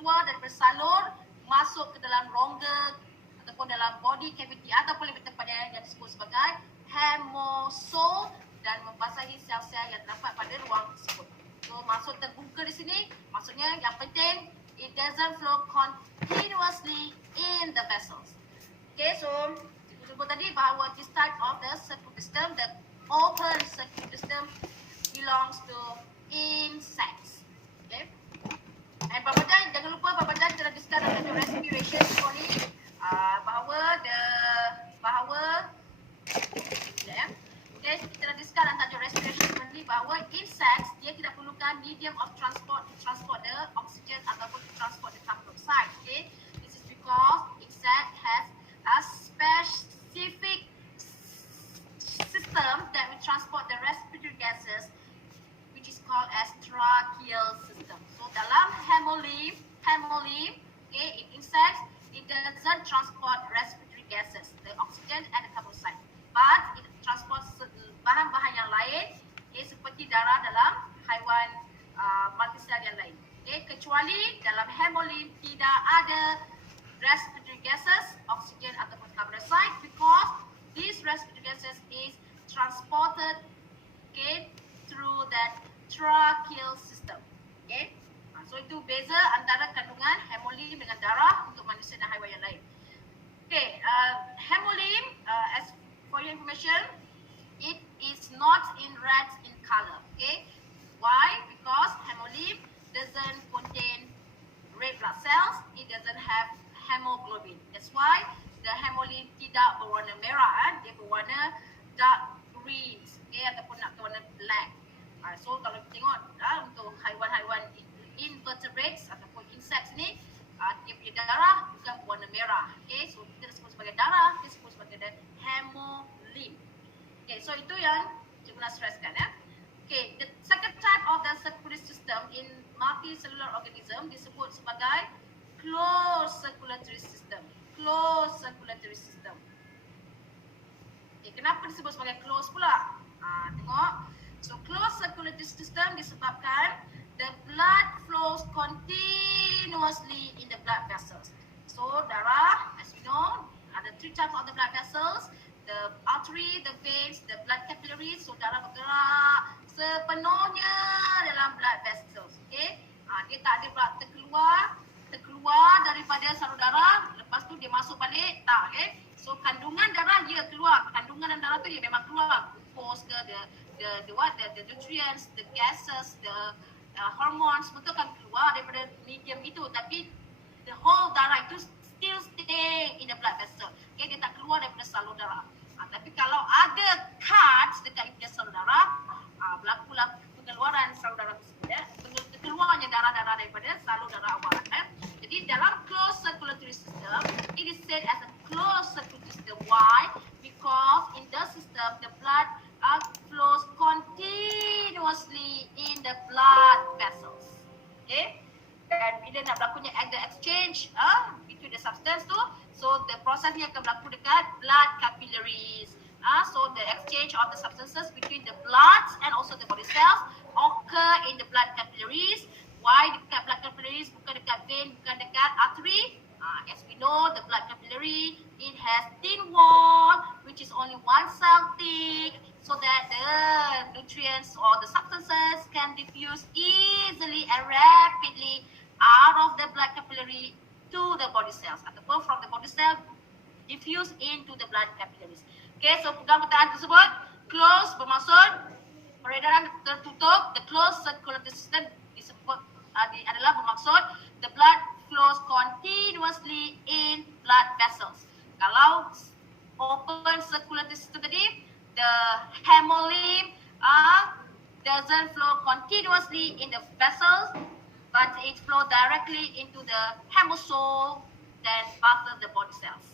keluar daripada salur masuk ke dalam rongga ataupun dalam body cavity ataupun lebih tepatnya yang disebut sebagai hemosol dan membasahi sel-sel yang terdapat pada ruang tersebut. So maksud terbuka di sini maksudnya yang penting it doesn't flow continuously in the vessels. Okay, so sebut tadi bahawa this type of the circulatory system, the open circulatory system belongs to insects. Okay. And Bapak Dan, jangan lupa Bapak Dan telah discuss tentang respiration before ni, bahawa okay, kita telah discuss tentang respiration before ni bahawa insects dia tidak perlukan medium of transport to transport the oxygen ataupun to transport the carbon dioxide. Okay, this is because insect has a specific system that will transport the respiratory gases, which is called as tracheal system. So dalam hemolymph, okay, in insects, it doesn't transport respiratory gases, the oxygen and the carbon dioxide, but it transports bahan-bahan yang lain, okay, seperti darah dalam haiwan multisel yang lain. Okay, kecuali dalam hemolymph tidak ada respiratory gases, oxygen ataupun carbon dioxide, because these respiratory gases is transported, okay, through that tracheal system. Okay, so itu beza antara kandungan hemolymph dengan darah untuk manusia dan haiwan yang lain. Okay, hemolymph, as for your information, it is not in red in color. Okay, why? Because hemolymph doesn't contain red blood cells. It doesn't have hemoglobin. That's why the hemolymph tidak berwarna merah, dia berwarna dark green, okay, ataupun nak warna black. So kalau kita tengok untuk haiwan-haiwan invertebrates ataupun insects ni, dia punya darah bukan berwarna merah. Okay, so kita sebut sebagai darah, kita sebut sebagai hemolymph. Okay, so itu yang cikgu nak stresskan ya. Okay, the second type of the circulatory system in multicellular organism disebut sebagai closed circulatory system. Closed circulatory system. Okay, kenapa disebut sebagai closed pula? Tengok. So closed circulatory system disebabkan the blood flows continuously in the blood vessels. So darah, as we know, ada three types of the blood vessels: the artery, the veins, the blood capillaries. So darah bergerak sepenuhnya dalam blood vessels. Okay, dia tak ada pula terkeluar daripada salur darah, lepas tu dia masuk balik, tak. Okay, so kandungan darah dia keluar, kandungan darah tu dia memang keluar, glucose ke, the nutrients, the gases, the hormones, betul kan keluar daripada medium itu, tapi the whole darah itu still stay in the blood vessel. Okay, dia tak keluar daripada salur darah. Tapi kalau ada cuts dekat salur darah, berlakulah pengeluaran salur darah tersebut, keluarnya darah-darah daripada salur darah awal. Jadi dalam closed circulatory system, it is said as a closed circulatory system. Why? Because in the system, the blood flows continuously in the blood vessels. Okay? Dan bila nak berlakunya the exchange between the substance tu, so the process ni akan berlaku dekat blood capillaries. So the exchange of the substances between the blood and also the body cells occur in the blood capillaries. Why dekat blood capillaries, bukan dekat vein, bukan dekat artery? As we know, the blood capillary, it has thin wall which is only one cell thick, so that the nutrients or the substances can diffuse easily and rapidly out of the blood capillary to the body cells, ataupun from the body cell diffuse into the blood capillaries. Okay, so pegang perkataan tersebut. Close bermaksud peredaran tertutup. The closed circulatory system disebut adalah bermaksud the blood flows continuously in blood vessels. Kalau open circulatory system tadi, the hemolymph doesn't flow continuously in the vessels, but it flow directly into the hemosol, then after the body cells.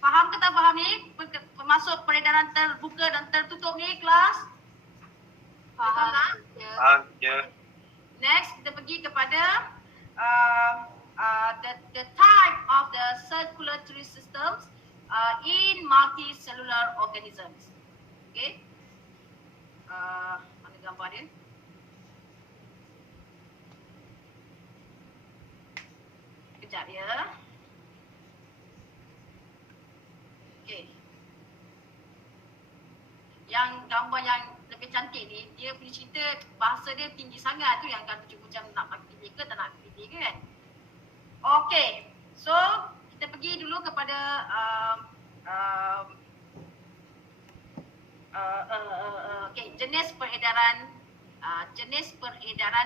Faham ke tak faham ni? Masuk peredaran terbuka dan tertutup ni, kelas? Faham? Ya. Next, kita pergi kepada the type of the circulatory systems in multicellular organisms. Okay? Mana gambar dia? sekejap ya. Okey. Yang gambar yang lebih cantik ni, dia punya cerita bahasa dia tinggi sangat tu yang kan cikgu macam nak pilih ke tak nak pilih ke kan. Okey. So, kita pergi dulu kepada okey, jenis peredaran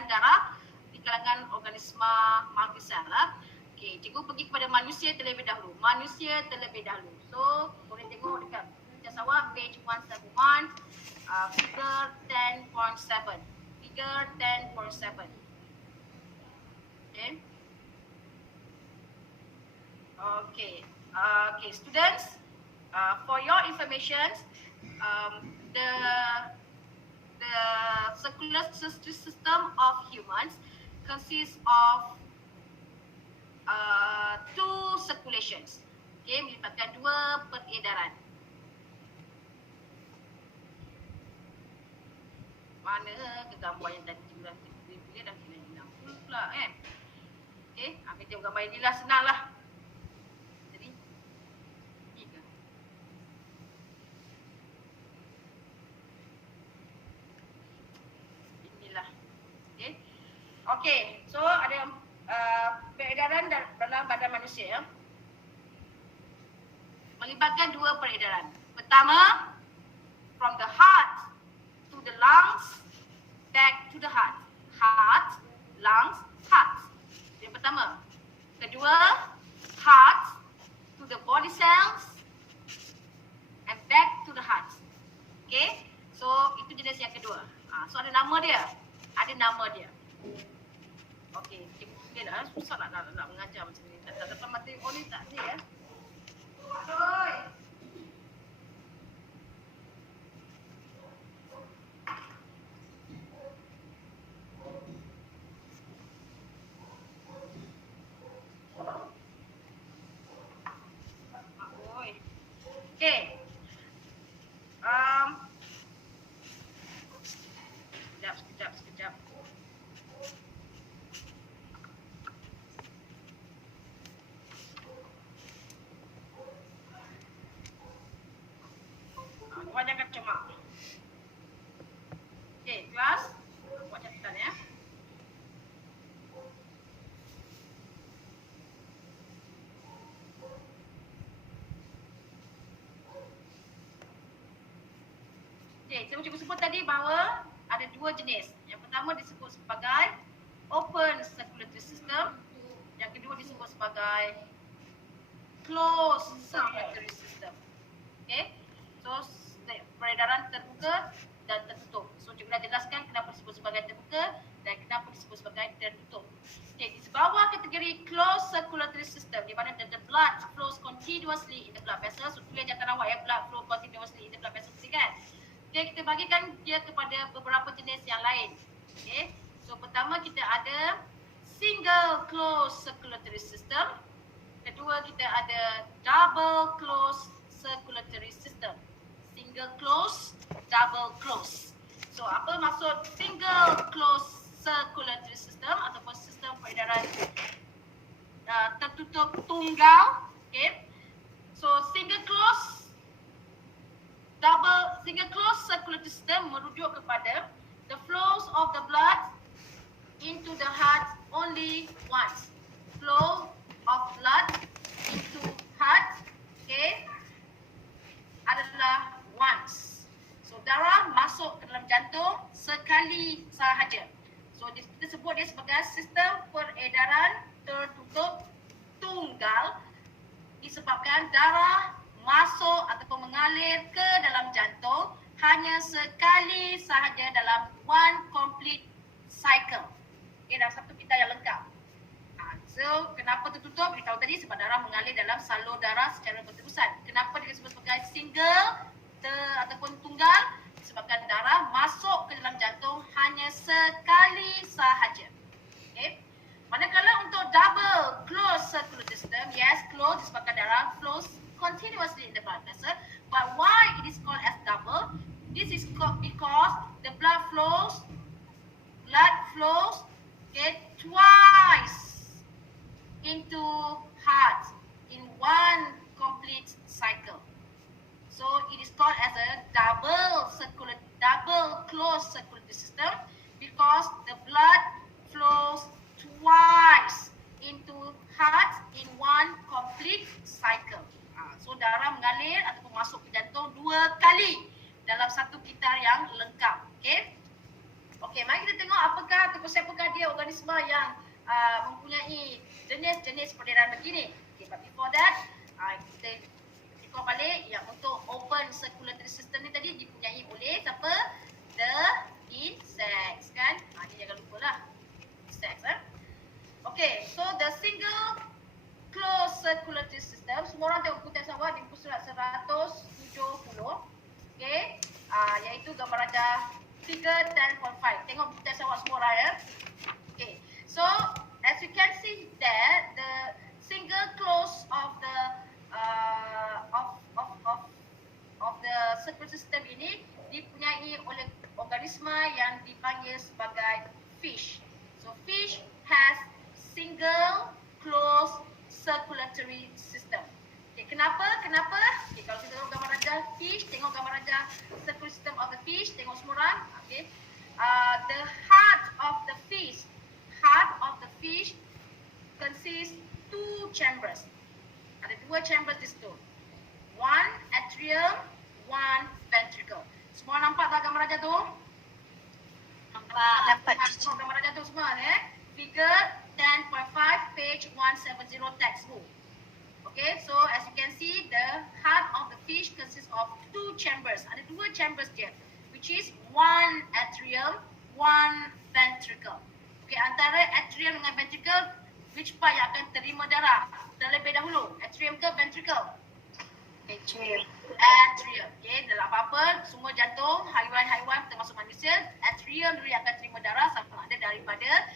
darah di kalangan organisma multisel lah. Okey, cikgu pergi kepada manusia terlebih dahulu. So, boleh tengok dekat jawab page 171, figure 10.7. Figure 10.7. Okay. Okay, students, for your information, the circular system of humans consists of two circulations. Okay, melibatkan dua peredaran. Mana ke gambar yang tadi cikgu dah pilih dah hilang pula kan. Okay, kita tengok gambar inilah, senang lah. Jadi, ni ke? Inilah. Okay, so ada peredaran dalam badan manusia ya. Melibatkan dua peredaran. Pertama, from the heart to the lungs, back to the heart. Heart, lungs, heart. Yang pertama. Kedua, heart to the body cells and back to the heart. Okay, so itu jenis yang kedua. So ada nama dia. Okay, cikgu lah, susah nak mengajar macam ni. Tak dapat mati ni tak ni ya. Oi. Okay. Sekejap. Tuan jangan cemak. Okay, kelas. Buat catatan ya. Okay, cikgu sebut tadi bahawa ada dua jenis. Yang pertama disebut sebagai open circulatory system. Yang kedua disebut sebagai closed circulatory system. Okay, so peredaran terbuka dan tertutup. So cikgu dah jelaskan kenapa disebut sebagai terbuka dan kenapa disebut sebagai tertutup. Okay, di bawah kategori closed circulatory system di mana the blood flows continuously in the blood vessels. So tulis jangkaan awak ya, blood flow continuously in the blood vessels kan. Okay, kita bagikan dia kepada beberapa jenis yang lain. Okay, so pertama kita ada single closed circulatory system. Kedua kita ada double closed circulatory system. Single closed, double closed. So apa maksud single closed circulatory system ataupun sistem peredaran tertutup tunggal? Okay, so single closed circulatory system merujuk kepada the flows of the blood into the heart only once. Flow of blood into heart, okay, adalah once. So darah masuk ke dalam jantung sekali sahaja. So kita sebut dia sebagai sistem peredaran tertutup tunggal disebabkan darah masuk ataupun mengalir ke dalam jantung hanya sekali sahaja dalam one complete cycle. Okay, dalam satu pita yang lengkap. So, kenapa tertutup? Kita tahu tadi sebab darah mengalir dalam salur darah secara berterusan. Kenapa dia disebut sebagai single ataupun tunggal? Disebabkan darah masuk ke dalam jantung hanya sekali sahaja. Okay. Manakala untuk double closed circulatory system, yes, closed disebabkan darah flows continuously in the blood vessel. But why it is called as double? This is because the blood flows, okay, twice into mempunyai jenis-jenis peredaran begini. Okay, but before that, kita recall balik yang untuk open circulatory system ni tadi dipunyai oleh siapa? The insects kan? Ni jangan lupa lah. Insects Okay, so the single closed circulatory system, semua orang tengok buku teks awal di buku surat 170. Okay, iaitu gambar rajah figure 10.5. Tengok buku teks awal semua orang ya. Okay, so as you can see that the single close of the of the circulatory system ini dipunyai oleh organisma yang dipanggil sebagai fish. So fish has single closed circulatory system. Okay, kenapa? Okay, kalau kita tengok gambar rajah fish, tengok gambar rajah circulatory system of the fish, tengok semua orang. Okay, the heart of the fish consists two chambers. Ada dua chambers di situ. One atrium, one ventricle. Semua nampak tak gambar rajah tu? Nampak. Tengok gambar rajah tu semua Figure 10.5 page 170 textbook. Okay, so as you can see, the heart of the fish consists of two chambers. Ada dua chambers dia, which is one atrium, one ventricle. Okay, antara atrium dengan ventricle, which part yang akan terima darah terlebih dahulu? Atrium ke ventricle? Atrium. Okay, dalam apa-apa, semua jantung, haiwan-haiwan termasuk manusia, atrium dulu yang akan terima darah sama ada daripada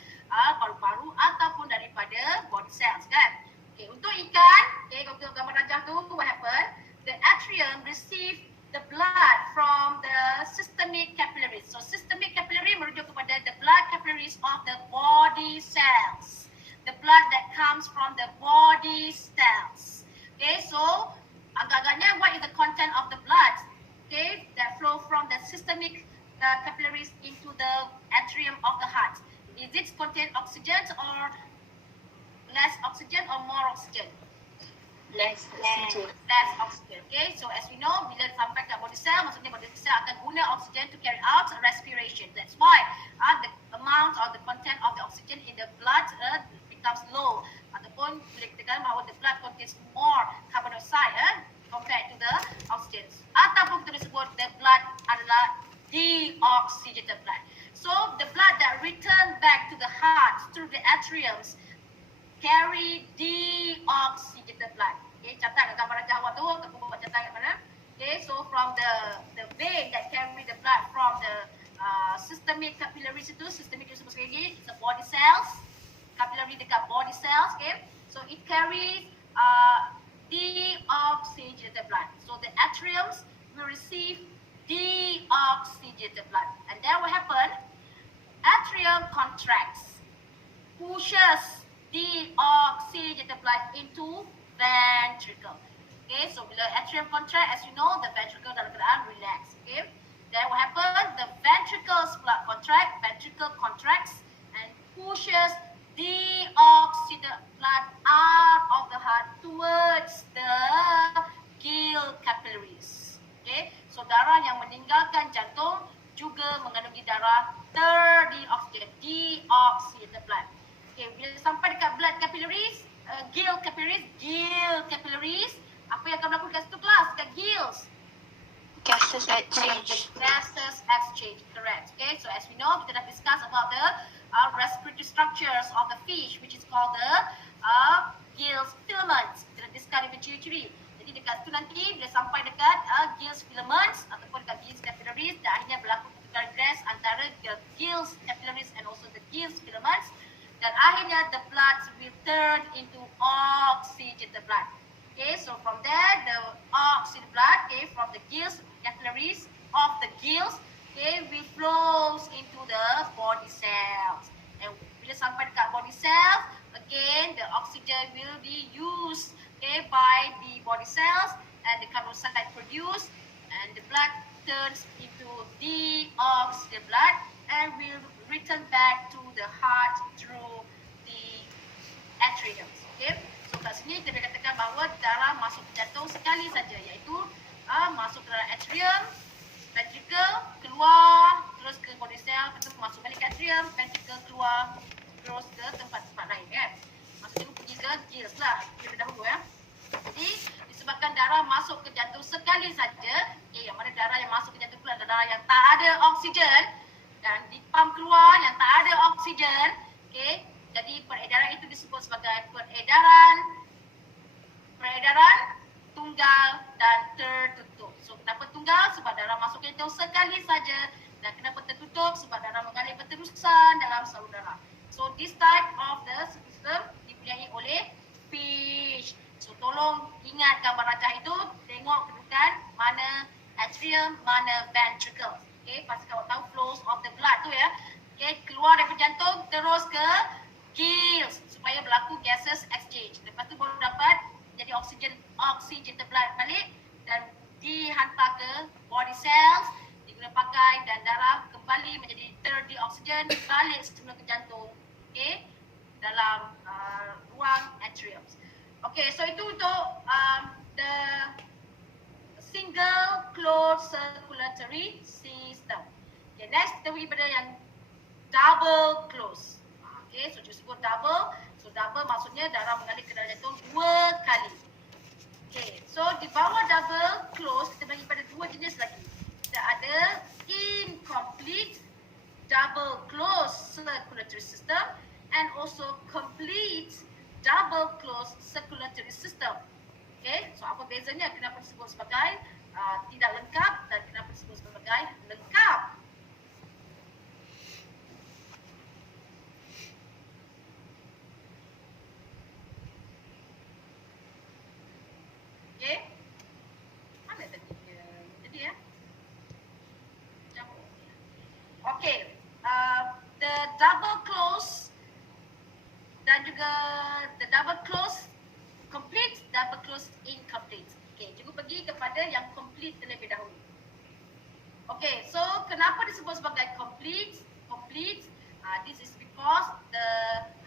paru-paru ataupun daripada body cells kan. Okay, untuk ikan, okay, kalau tengok gambar rajah tu, what happened? The atrium receive the blood from the systemic capillaries. So systemic capillary merujuk kepada the blood capillaries of the body cells. The blood that comes from the body cells. Okay, so agak-agaknya what is the content of the blood? Okay, that flow from the systemic capillaries into the atrium of the heart. Is it contain oxygen or less oxygen or more oxygen? Less oxygen. Less oxygen. Okay, so as we know, bila sampai ke body cell, maksudnya body cell akan guna oxygen to carry out respiration. That's why the amount or the content of the oxygen in the blood becomes low. Ataupun boleh katakan bahawa the blood contains more carbon dioxide compared to the oxygen. Ataupun kita sebut the blood adalah deoxygenated blood. So the blood that return back to the heart through the atriums carry deoxygenated blood. Okay, catat kat gambar rajah awak tu, aku buat catat kat mana. Okay, so from the vein that carry the blood from the systemic capillaries itu, systemic itu sebut sekali lagi, it's a body cells, capillary dekat body cells, okay. So it carries deoxygenated blood. So the atriums will receive deoxygenated blood. And then what happen? Atrium contracts, pushes deoxygenated blood into ventricle. Okay, so bila atrium contract, as you know, the ventricle dalam keadaan relax. Okay, then what happen? The ventricles blood ventricle contracts and pushes deoxygenated blood out of the heart towards the gill capillaries. Okay, so darah yang meninggalkan jantung juga mengandungi darah deoxygenated blood. Okay, bila sampai dekat blood capillaries, gill capillaries, apa yang akan berlaku dekat situ kelas? Dekat gills? Gases exchange. Gases exchange, correct. Okay, so as we know, kita dah discuss about the respiratory structures of the fish, which is called the gills filaments. Kita dah discuss dengan ciri-ciri. Jadi dekat situ nanti, bila sampai dekat gills filaments ataupun dekat gills capillaries, dan akhirnya berlaku progress antara the gills capillaries and also the gills filaments, dan akhirnya the blood will turn into oxygenated blood. Okay, so from there the oxygenated blood, okay, from the gills capillaries of the gills, okay, will flows into the body cells. And bila sampai dekat body cells, again the oxygen will be used, okay, by the body cells and the carbon dioxide produced, and the blood turns into deoxygenated blood and will return back to the heart through the atriums. Okay, so kat sini kita boleh katakan bahawa darah masuk ke jantung sekali saja, iaitu masuk ke dalam atrium, ventricle, keluar, terus ke body cell, lepas tu masuk balik ke atrium, ventricle, keluar terus ke tempat-tempat lain kan. Maksudnya pergi ke gills lah terlebih dahulu ya. Jadi disebabkan darah masuk ke jantung sekali saja, yang mana darah yang masuk ke jantung pula adalah darah yang tak ada oksigen dan dipam keluar yang tak ada oksigen. Jadi peredaran itu disebut sebagai peredaran tunggal dan tertutup. So kenapa tunggal? Sebab darah masuk ke jantung sekali saja, dan kenapa tertutup? Sebab darah mengalir berterusan dalam salur darah. So this type of the system dipunyai oleh fish. So tolong ingat gambar rajah itu, tengok kedudukan mana atrium, mana ventricle. Pasti kau tahu flows of the blood tu ya. Keluar dari jantung terus ke gills supaya berlaku gases exchange. Lepas tu baru dapat jadi oksigen blood balik dan dihantar ke body cells, diguna pakai dan darah kembali menjadi terdeoksigen balik semula ke jantung. Dalam ruang atrium. So itu untuk the single closed circulatory system. Next kita pergi pada yang double close. So disebut double. So double maksudnya darah mengalir ke dalam jantung 2 kali. So di bawah double close kita bagi pada 2 jenis lagi. Kita ada incomplete double close circulatory system and also complete double close circulatory system. So apa bezanya? Kenapa disebut sebagai tidak lengkap dan kenapa disebut sebagai lengkap? Mana tadi dia? Jadi ya. The double close dan juga the double close complete, double close incomplete. Cikgu pergi kepada yang complete terlebih dahulu. So kenapa disebut sebagai complete? This is because the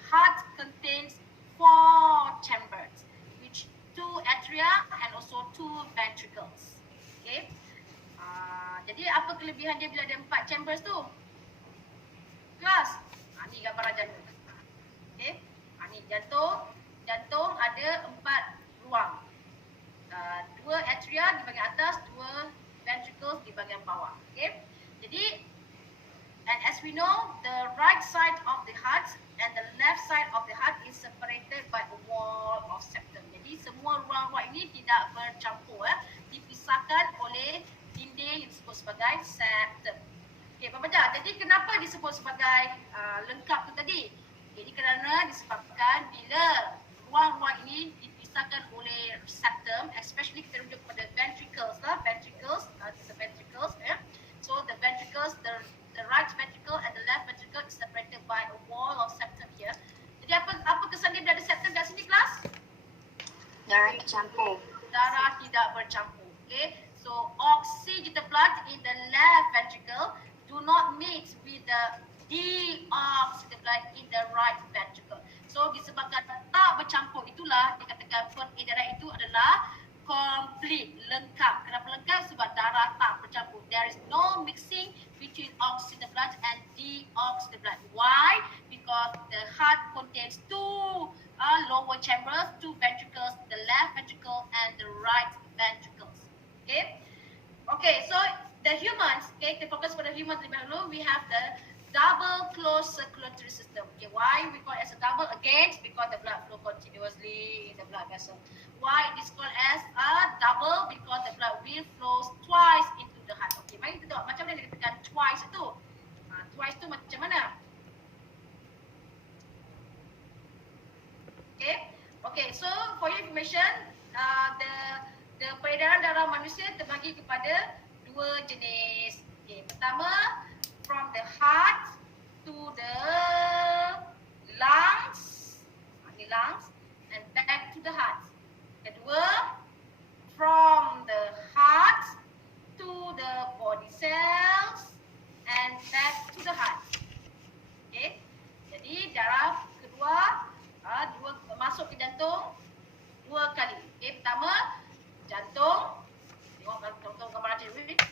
heart contains 4 chambers, which 2 atria and also 2 ventricles. Jadi apa kelebihan dia bila ada 4 chambers tu? Kelas. Ni gambar jantung. Ni jantung ada 4 ruang. 2 atria di bahagian atas, 2 ventricles di bahagian bawah. Jadi, and as we know, the right side of the heart and the left side of the heart is separated by a wall of septum. Jadi semua ruang-ruang ini tidak bercampur, dipisahkan oleh dinding yang disebut sebagai septum. Bapak-bapak, jadi kenapa disebut sebagai lengkap tu tadi? Jadi kerana disebabkan bila ruang-ruang ini dipisahkan oleh septum, especially kita rujuk pada ventricles lah, the ventricles. So the ventricles, the right ventricle and the left ventricle is separated by a wall of septum here. Jadi apa kesan dia ada septum kat sini kelas? Darah bercampur. Darah tidak bercampur. So oxygenated blood in the left ventricle do not mix with the deoxygenated blood in the right ventricle. So disebabkan tak bercampur, itulah dikatakan peredaran itu adalah complete, lengkap. Kenapa lengkap? Sebab darah tak bercampur. There is no mixing between oxygenated blood and deoxygenated blood. Why? Because the heart contains 2 lower chambers, 2 ventricles, the left ventricle and the right ventricles. So the humans, kita fokus pada humans terlebih dahulu. We have the double closed circulatory system. Why we call it as a double? Again, because the blood flow continuously in the blood vessel. Why it is called as a double? Because the blood will flows twice into the heart. Mari kita tengok macam mana dia katakan twice itu. Twice itu macam mana? So for your information, the peredaran darah manusia terbagi kepada 2 jenis. Pertama, from the heart to the lungs, and back to the heart. Kedua, from the heart to the body cells and back to the heart. Jadi darah kedua masuk ke jantung 2 kali. Pertama, jantung. Tengok gambar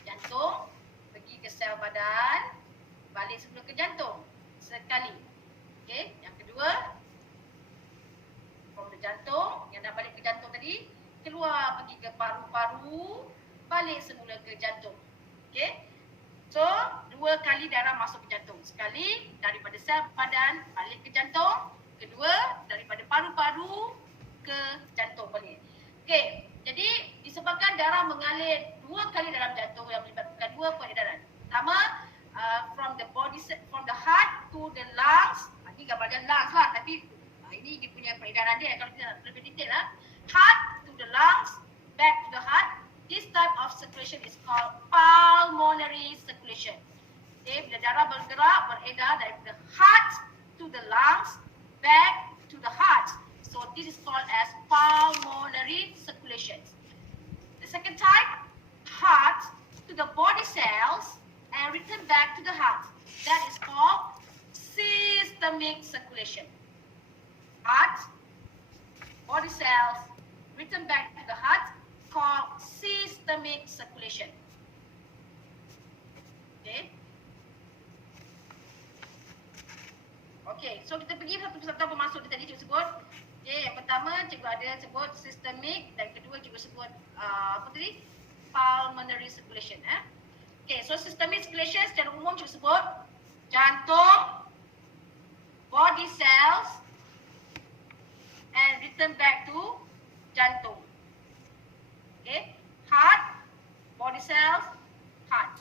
jantung pergi ke sel badan, balik sebelum ke jantung sekali. Yang kedua tadi, keluar pergi ke paru-paru, balik semula ke jantung. Okay. So, 2 kali darah masuk ke jantung. Sekali daripada sel badan balik ke jantung. Kedua, daripada paru-paru ke jantung balik. Okay. Jadi, disebabkan darah mengalir 2 kali dalam jantung yang melibatkan 2 peredaran. Pertama, from the heart to the lungs. Ini gambarnya lungs lah, tapi ini dia punya peredaran dia. Kalau kita lebih detail lah, heart to the lungs, back to the heart. This type of circulation is called pulmonary circulation. Okay, bila darah bergerak, beredar dari the heart to the lungs, back to the heart. So this is called as pulmonary circulation. The second type, heart to the body cells and return back to the heart. That is called systemic circulation. Heart, body cells, return back to the heart, called systemic circulation. Okay. Okay, so kita pergi satu persatu apa maksud dia tadi cikgu sebut. Okay, yang pertama cikgu ada sebut systemic dan kedua cikgu sebut apa tadi? Pulmonary circulation. Okay, so systemic circulation secara umum cikgu sebut jantung, body cells and return back to jantung. Okay, heart, body cells, heart.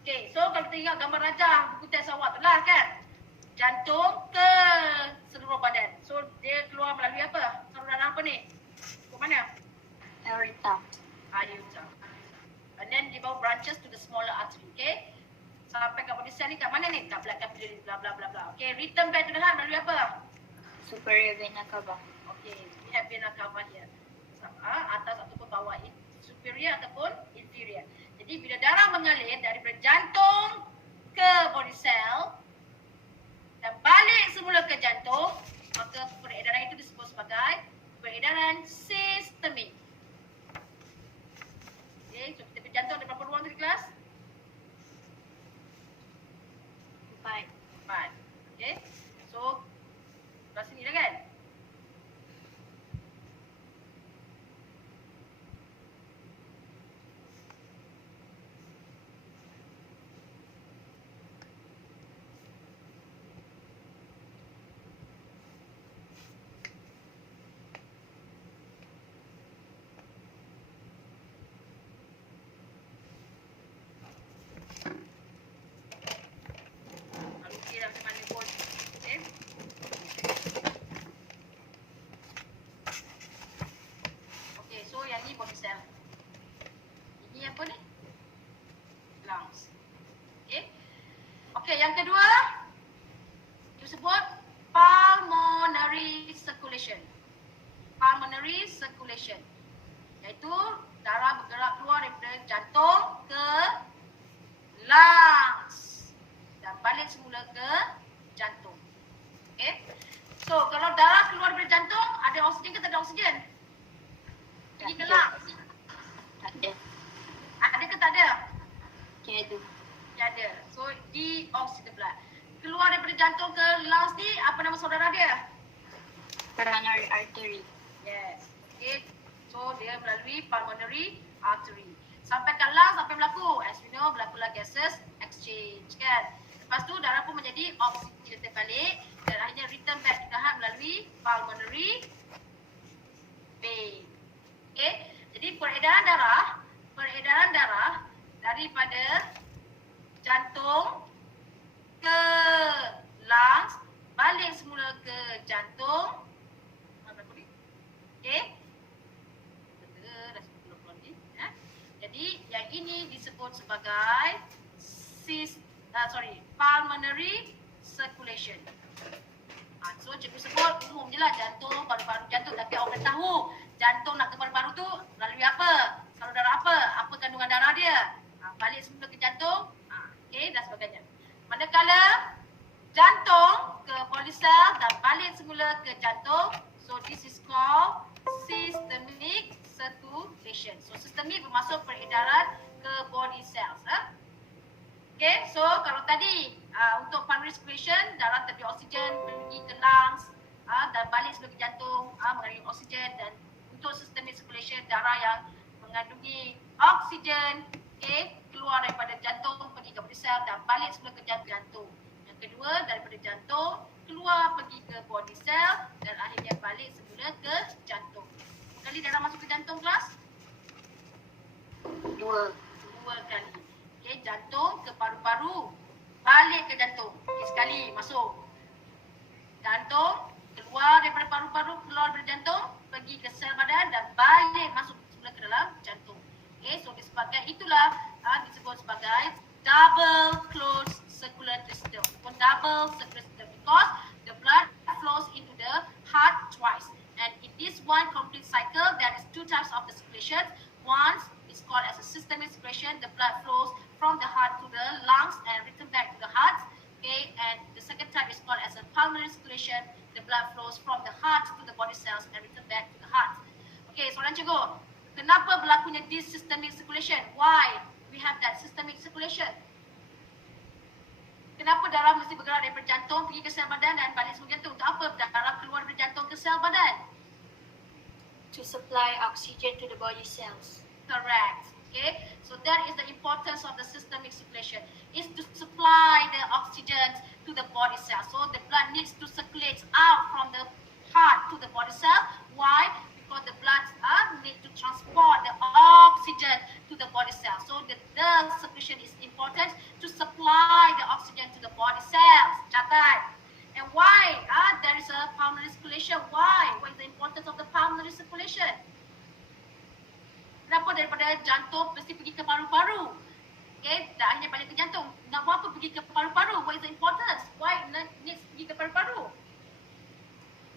Okay, so kalau kita ingat gambar rajah buku test awak tu lah kan, jantung ke seluruh badan. So dia keluar melalui apa? Saluran apa ni? Ke mana? Aorta. Aorta. And then dia bawa branches to the smaller artery. Okay, sampai kat body cell ni kat mana ni? Kat blood capillary, bla bla bla bla. Okay, return back to the heart melalui apa? Superior vena cava. Okay, we have vena cava here. Atas ataupun bawah, superior ataupun inferior. Jadi bila darah mengalir daripada jantung ke body cell dan balik semula ke jantung, maka peredaran itu disebut sebagai peredaran sistemik. Okay, so kita pergi jantung ada berapa ruang tadi kelas? 4. 4. Okay, so kelas sini dah kan? Body cell. Ini apa ni? Lungs. Okay. Okay, yang kedua disebut pulmonary circulation. Pulmonary circulation, iaitu darah bergerak keluar daripada jantung ke lungs dan balik semula ke jantung. Okay. So, kalau darah keluar daripada jantung, ada oksigen ke tak ada oksigen? Pergi ke lungs. Tak ada. Ada ke tak ada? Tiada. Tiada. So, deoxygenated blood. Keluar daripada jantung ke lungs ni, apa nama saudara dia? Coronary artery. Yes. Okay. So, dia melalui pulmonary artery. Sampai ke lungs, apa yang berlaku? As we know, berlakulah gases exchange kan. Lepas tu, darah pun menjadi oxygenated balik dan akhirnya return back to the heart melalui pulmonary vein. Okay. Jadi, peredaran darah daripada jantung ke lungs, balik semula ke jantung. Okay. Jadi yang ini disebut sebagai pulmonary circulation. So cikgu sebut umum je lah jantung, paru-paru jantung, tapi orang tahu jantung nak ke paru-paru tu melalui apa? Salur darah apa kandungan darah dia? Balik semula ke jantung, okay, dan sebagainya. Manakala jantung ke body cell dan balik semula ke jantung, so this is called systemic circulation. So systemic bermaksud peredaran ke body cells. Okay, so kalau tadi untuk pulmonary circulation, darah terdi oksigen pergi ke lungs dan balik sebelum ke jantung mengalami oksigen dan untuk systemic circulation, darah yang mengandungi oksigen, keluar daripada jantung pergi ke body cell dan balik semula ke jantung. Yang kedua, daripada jantung keluar pergi ke body cell dan akhirnya balik semula ke jantung. Berapa kali darah masuk ke jantung, kelas? 2. 2 kali. Jantung ke paru-paru, balik ke jantung. Sekali masuk. Jantung keluar daripada paru-paru, keluar daripada jantung, pergi ke sel badan dan balik masuk semula ke dalam jantung. So disebabkan itulah disebut sebagai double closed circulatory system. Double circulatory system because the blood flows into the heart twice. And in this one complete cycle, there is 2 types of the circulation. One is called as a systemic circulation. The blood flows from the heart to the lungs and return back to the heart. And the second type is called as a pulmonary circulation. The blood flows from the heart to the body cells and return back to the heart. Soalan cikgu, kenapa berlakunya this systemic circulation? Why we have that systemic circulation? Kenapa darah mesti bergerak daripada jantung pergi ke sel badan dan balik semula jantung? Untuk apa darah keluar dari jantung ke sel badan? To supply oxygen to the body cells. Correct. So that is the importance of the systemic circulation, is to supply the oxygen to the body cell. So the blood needs to circulate out from the heart to the body cell. Why? Because the blood need to transport the oxygen to the body cell. So the circulation is important to supply the oxygen to the body cells. Catat. And why there is a pulmonary circulation? Why? What is the importance of the pulmonary circulation? Kenapa daripada jantung mesti pergi ke paru-paru? Dan hanya balik ke jantung. Nak buat apa pergi ke paru-paru? What is the importance? Why needs pergi ke paru-paru?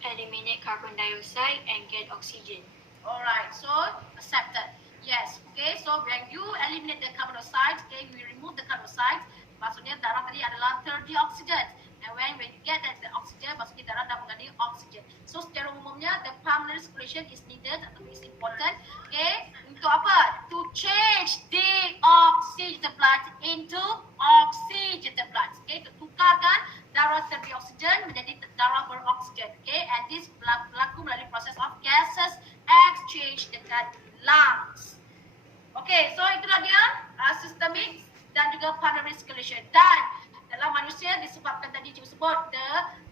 Eliminate carbon dioxide and get oxygen. Alright, so accepted. Yes, so when you eliminate the carbon dioxide, we remove the carbon dioxide, maksudnya darah tadi adalah terdeoksigen. And when you get that the oxygen, maksudnya darah dah mengandungi oksigen. So secara umumnya, the pulmonary circulation is needed atau is important. Untuk apa? To change deoxygenated blood into oxygenated blood. To tukarkan darah terdeoksigen menjadi darah beroksigen. And this berlaku melalui proses of gases exchange dekat lungs. So itulah dia systemic dan juga pulmonary circulation. Dan dalam manusia disebabkan tadi cikgu sebut the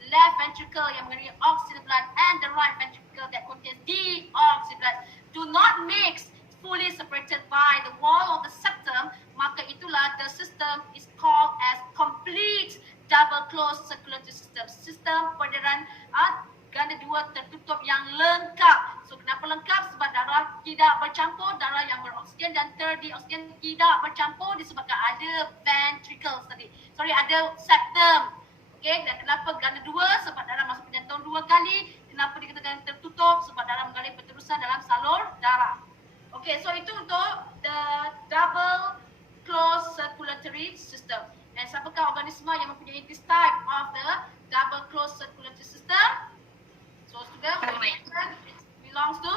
left ventricle yang mengandungi oxygenated blood and the right ventricle that contains deoxygenated blood do not mix fully separated by the wall of the septum, maka itulah the system is called as complete double closed circulatory system. Sistem peredaran ganda dua tertutup yang lengkap. So kenapa lengkap? Sebab darah tidak bercampur, darah yang beroksigen dan terdeoksigen tidak bercampur disebabkan ada ventricles tadi. Ada septum. Dan kenapa ganda dua? Sebab darah masuk ke jantung 2 kali. Kenapa dikatakan tertutup? Sebab darah mengalir berterusan dalam salur darah. So itu untuk the double closed circulatory system. Dan siapakah organisma yang mempunyai this type of the double closed circulatory system? So sudah it belongs to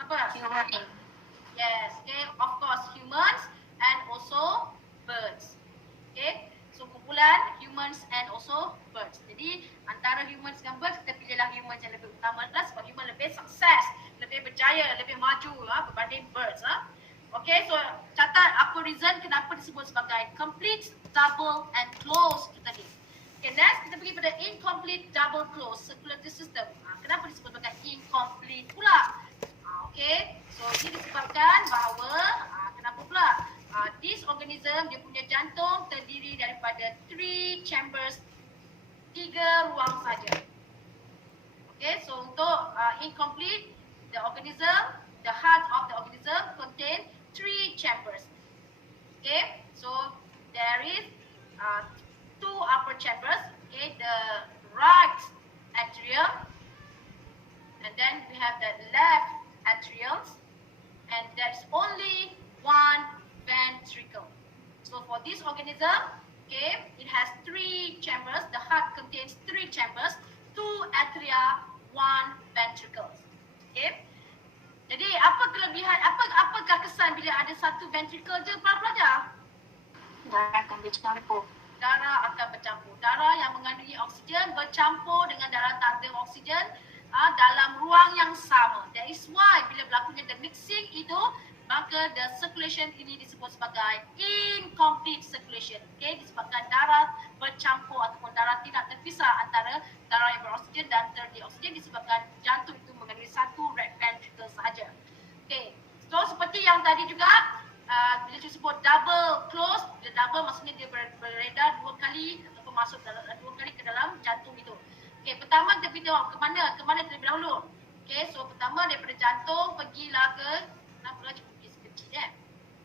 apa? Human. Yes, of course humans and also birds. So kumpulan humans and also birds. Jadi antara humans dan birds, kita pilihlah humans yang lebih utama adalah sebab human lebih sukses, lebih berjaya, lebih maju berbanding birds. So catat apa reason kenapa disebut sebagai complete, double and closed itu tadi. Next kita pergi pada incomplete double closed circulatory system. Kenapa disebut sebagai incomplete pula? So ini disebabkan bahawa kenapa pula? This organism dia punya jantung terdiri daripada 3 chambers, 3 ruang saja. So untuk incomplete, the organism, the heart of the organism contain 3 chambers. So there is 2 upper chambers, the right atrium, and then we have the left atrium, and there's only 1 ventricle. So for this organism, it has 3 chambers. The heart contains 3 chambers, 2 atria, 1 ventricle. Jadi apa kelebihan, apakah kesan bila ada 1 ventricle je para pelajar? Darah akan bercampur. Darah akan bercampur. Darah yang mengandungi oksigen bercampur dengan darah tak ada oksigen dalam ruang yang sama. That is why bila berlakunya the mixing itu, maka the circulation ini disebut sebagai incomplete circulation. Okay, disebabkan darah bercampur ataupun darah tidak terpisah antara darah yang beroksigen dan terdeoksigen disebabkan jantung itu mengalami satu right ventricle sahaja. Okay, so seperti yang tadi juga, bila disebut double close, dia double maksudnya dia beredar dua kali ataupun masuk dua kali ke dalam jantung itu. Okay, pertama kita beritahu ke mana terlebih dahulu. Okay, so pertama daripada jantung pergilah ke, kenapa lah cuma pergi sekecil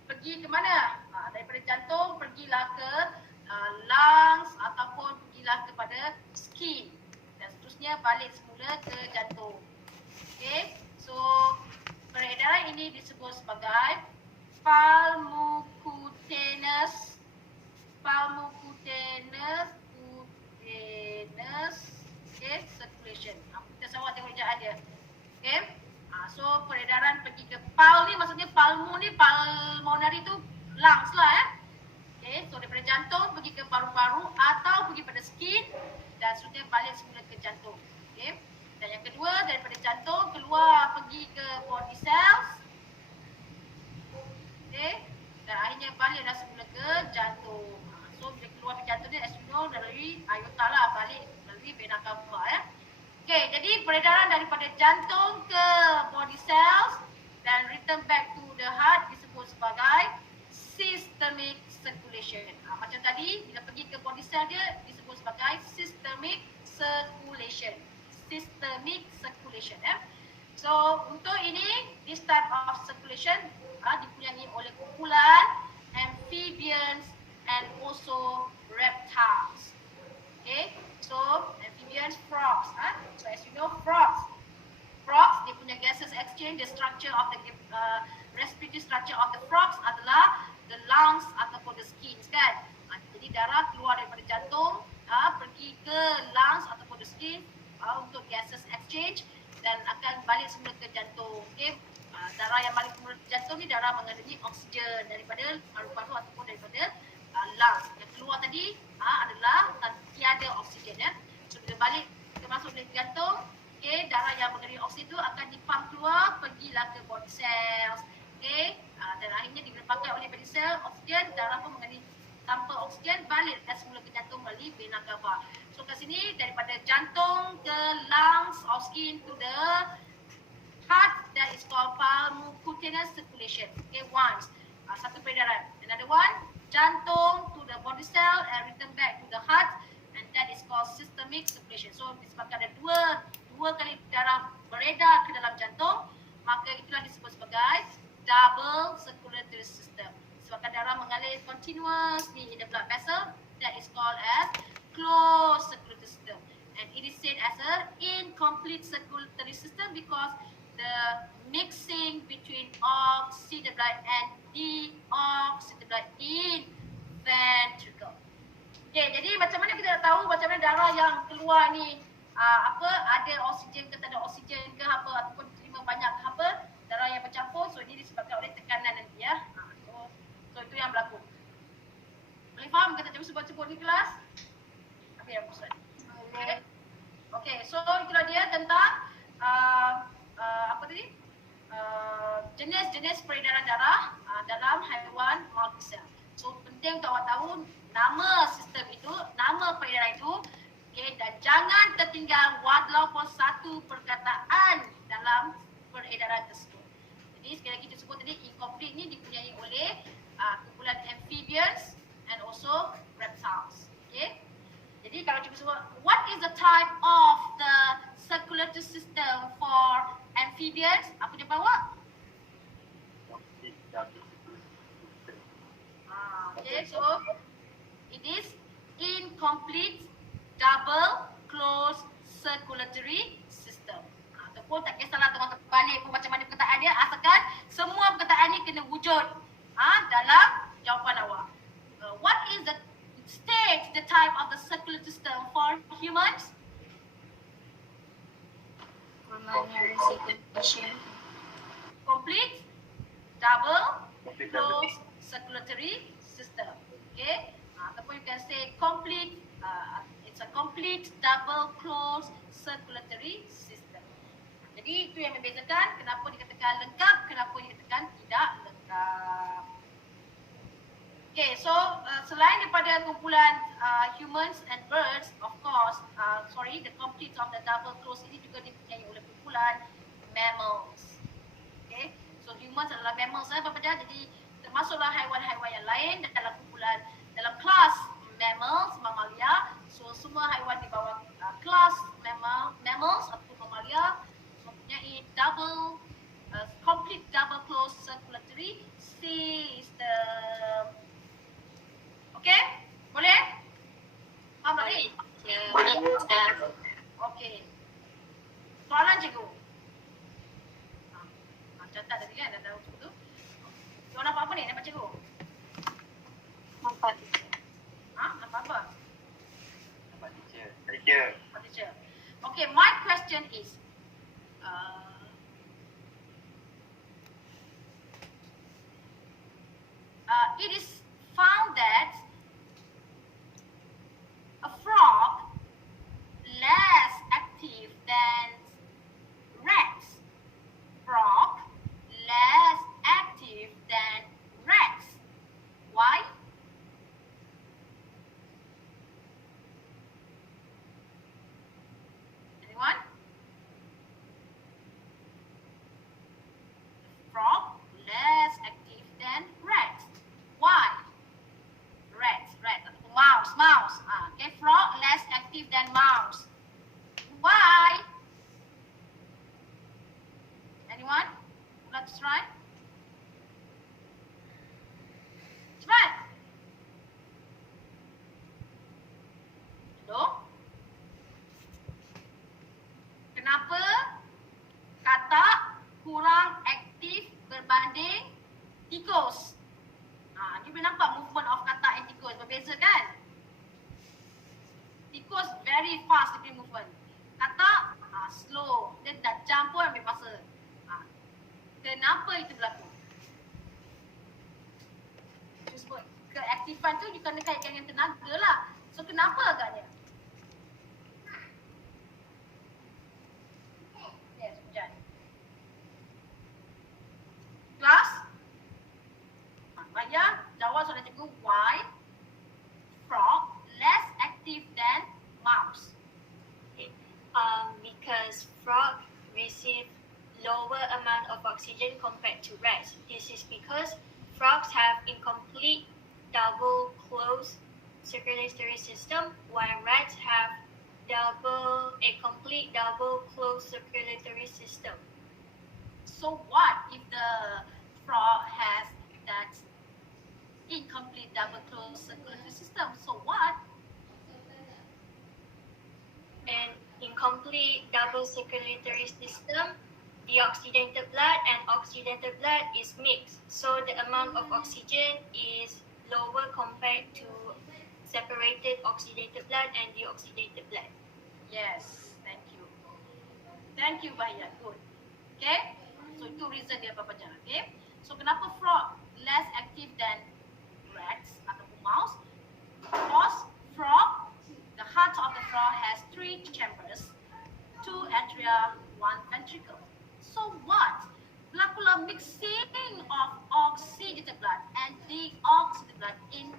pergi ke mana? Daripada jantung pergilah ke lungs ataupun pergilah kepada skin dan seterusnya balik semula ke jantung. Okay, so peredaran ini disebut sebagai pulmocutaneous circulation. Kita sawak tengok ejaan dia. Okay. So peredaran pergi ke pul ni, maksudnya pulmo ni, pulmonary tu lungs lah Okay, so daripada jantung pergi ke paru-paru atau pergi pada skin dan seterusnya balik semula ke jantung. Okay. Dan yang kedua, daripada jantung keluar pergi ke body cells. Okay. Dan akhirnya baliklah semula ke jantung. So bila keluar ke jantung ni, as you know, melalui aorta lah, balik melalui vena cava Okay, jadi peredaran daripada jantung ke body cells dan return back to the heart disebut sebagai systemic circulation. Macam tadi, bila pergi ke body cell dia disebut sebagai systemic circulation. Systemic circulation. So, untuk ini, this type of circulation dipunyai oleh kumpulan amphibians and also reptiles. Okay, so amphibians, frogs. So as you know, frogs dia punya gases exchange, the structure of the respiratory structure of the frogs adalah the lungs ataupun the skin kan. Jadi darah keluar daripada jantung pergi ke lungs ataupun the skin untuk gases exchange dan akan balik semula ke jantung. Okay, darah yang balik semula ke jantung ni darah mengandungi oksigen daripada paru-paru ataupun daripada lungs. Yang keluar tadi adalah tiada oksigen So bila balik kita masuk ke jantung, okay, darah yang mengandungi oksigen itu akan dipump keluar, pergilah ke body cells. Okay, dan akhirnya dipakai oleh body cell oksigen, darah pun mengandungi tanpa oksigen balik dan semula ke jantung melalui vena cava. So kat sini daripada jantung ke lungs or skin to the heart, that is called pulmocutaneous circulation. Okay, once satu peredaran. Another one, jantung to the body cell and return back to the heart, and that is called systemic circulation. So disebabkan ada dua kali darah beredar ke dalam jantung, maka itulah disebut sebagai double circulatory system. Sebabkan darah mengalir continuously in the blood vessel, that is called as closed circulatory system. And it is said as an incomplete circulatory system because the mixing between oxygenated blood and deoxygenated blood in ventricle. Okay, jadi macam mana kita nak tahu macam mana darah yang keluar ni ada oksigen ke tak ada oksigen ke ataupun terima banyak ke darah yang bercampur. So ini disebabkan oleh tekanan nanti So itu yang berlaku. Boleh faham ke tak sebut-sebut ni kelas? Apa yang pusat? Okay, so itulah dia tentang jenis-jenis peredaran darah dalam haiwan multisel. So penting untuk awak tahu nama sistem itu, nama peredaran itu, okay, dan jangan tertinggal walaupun satu perkataan dalam peredaran tersebut. Jadi sekali lagi kita sebut tadi, incomplete ni dipunyai oleh kumpulan amphibians and also reptiles. Okay. Jadi kalau cuba sebut, what is the type of the circulatory system for amphibians? Apa jawapan awak? Okay, so it is incomplete double closed circulatory system. Ataupun tak kisahlah tuan-tuan balik pun macam mana perkataan dia, asalkan semua perkataan ni kena wujud dalam jawapan awak. What is the state, the type of the circulatory system for humans? Pulmonary circulation. Complete double closed circulatory system. Okay, ataupun you can say complete, it's a complete double closed circulatory system. Jadi itu yang membezakan kenapa dikatakan lengkap, kenapa dikatakan tidak lengkap. Okay, so selain daripada kumpulan humans and birds, of course, the complete of the double close ini juga dipunyai oleh kumpulan mammals. Okay, so humans adalah mammals, Bapak Jah. Jadi termasuklah haiwan-haiwan yang lain dalam kumpulan, dalam kelas mammals, mamalia. So semua haiwan di bawah kelas mammals atau mamalia mempunyai complete double close circulatory system. Okay? Boleh? Faham tak ni? Boleh. Okay. Soalan cikgu. Catat tadi kan, dah tahu cikgu tu. Soalan apa ni? Nampak cikgu? Nampak. Nampak apa? Nampak teacher. Nampak teacher. Okay, my question is, it is found that a frog less active than rats. Frog less active than rats. Why? Anyone? Frog less active than rats. Why? Rats. Mouse. Okay, frog less active than mouse. Why? Anyone? Let's try. Cepat. Hello? Kenapa katak kurang aktif berbanding tikus? Ni boleh nampak movement of katak and tikus berbeza kan? Tikus very fast dia movement. Katak slow. Dia tak jump pun ambil masa. Kenapa itu berlaku? Sebut keaktifan tu juga kena kaitkan dengan tenaga lah. So kenapa agaknya? Yes, hujan. Kelas? Maya, jawab soalan cikgu. Why frog less active than mouse? Because frog receive lower amount of oxygen compared to rats. This is because frogs have incomplete double closed circulatory system, while rats have a complete double closed circulatory system. So what if the frog has that incomplete double closed circulatory system? So what? In incomplete double circulatory system, deoxygenated blood and oxygenated blood is mixed. So the amount of oxygen is lower compared to separated oxygenated blood and deoxygenated blood. Yes, thank you. Thank you, Bahia. Good. Okay? So itu reason dia apa je. Okay? So kenapa frog less active than rats ataupun mouse? Because frog, the heart of the frog has 3 chambers, 2 atria, 1 ventricle. So what? Berlakulah mixing of oxygenated blood and deoxygenated blood in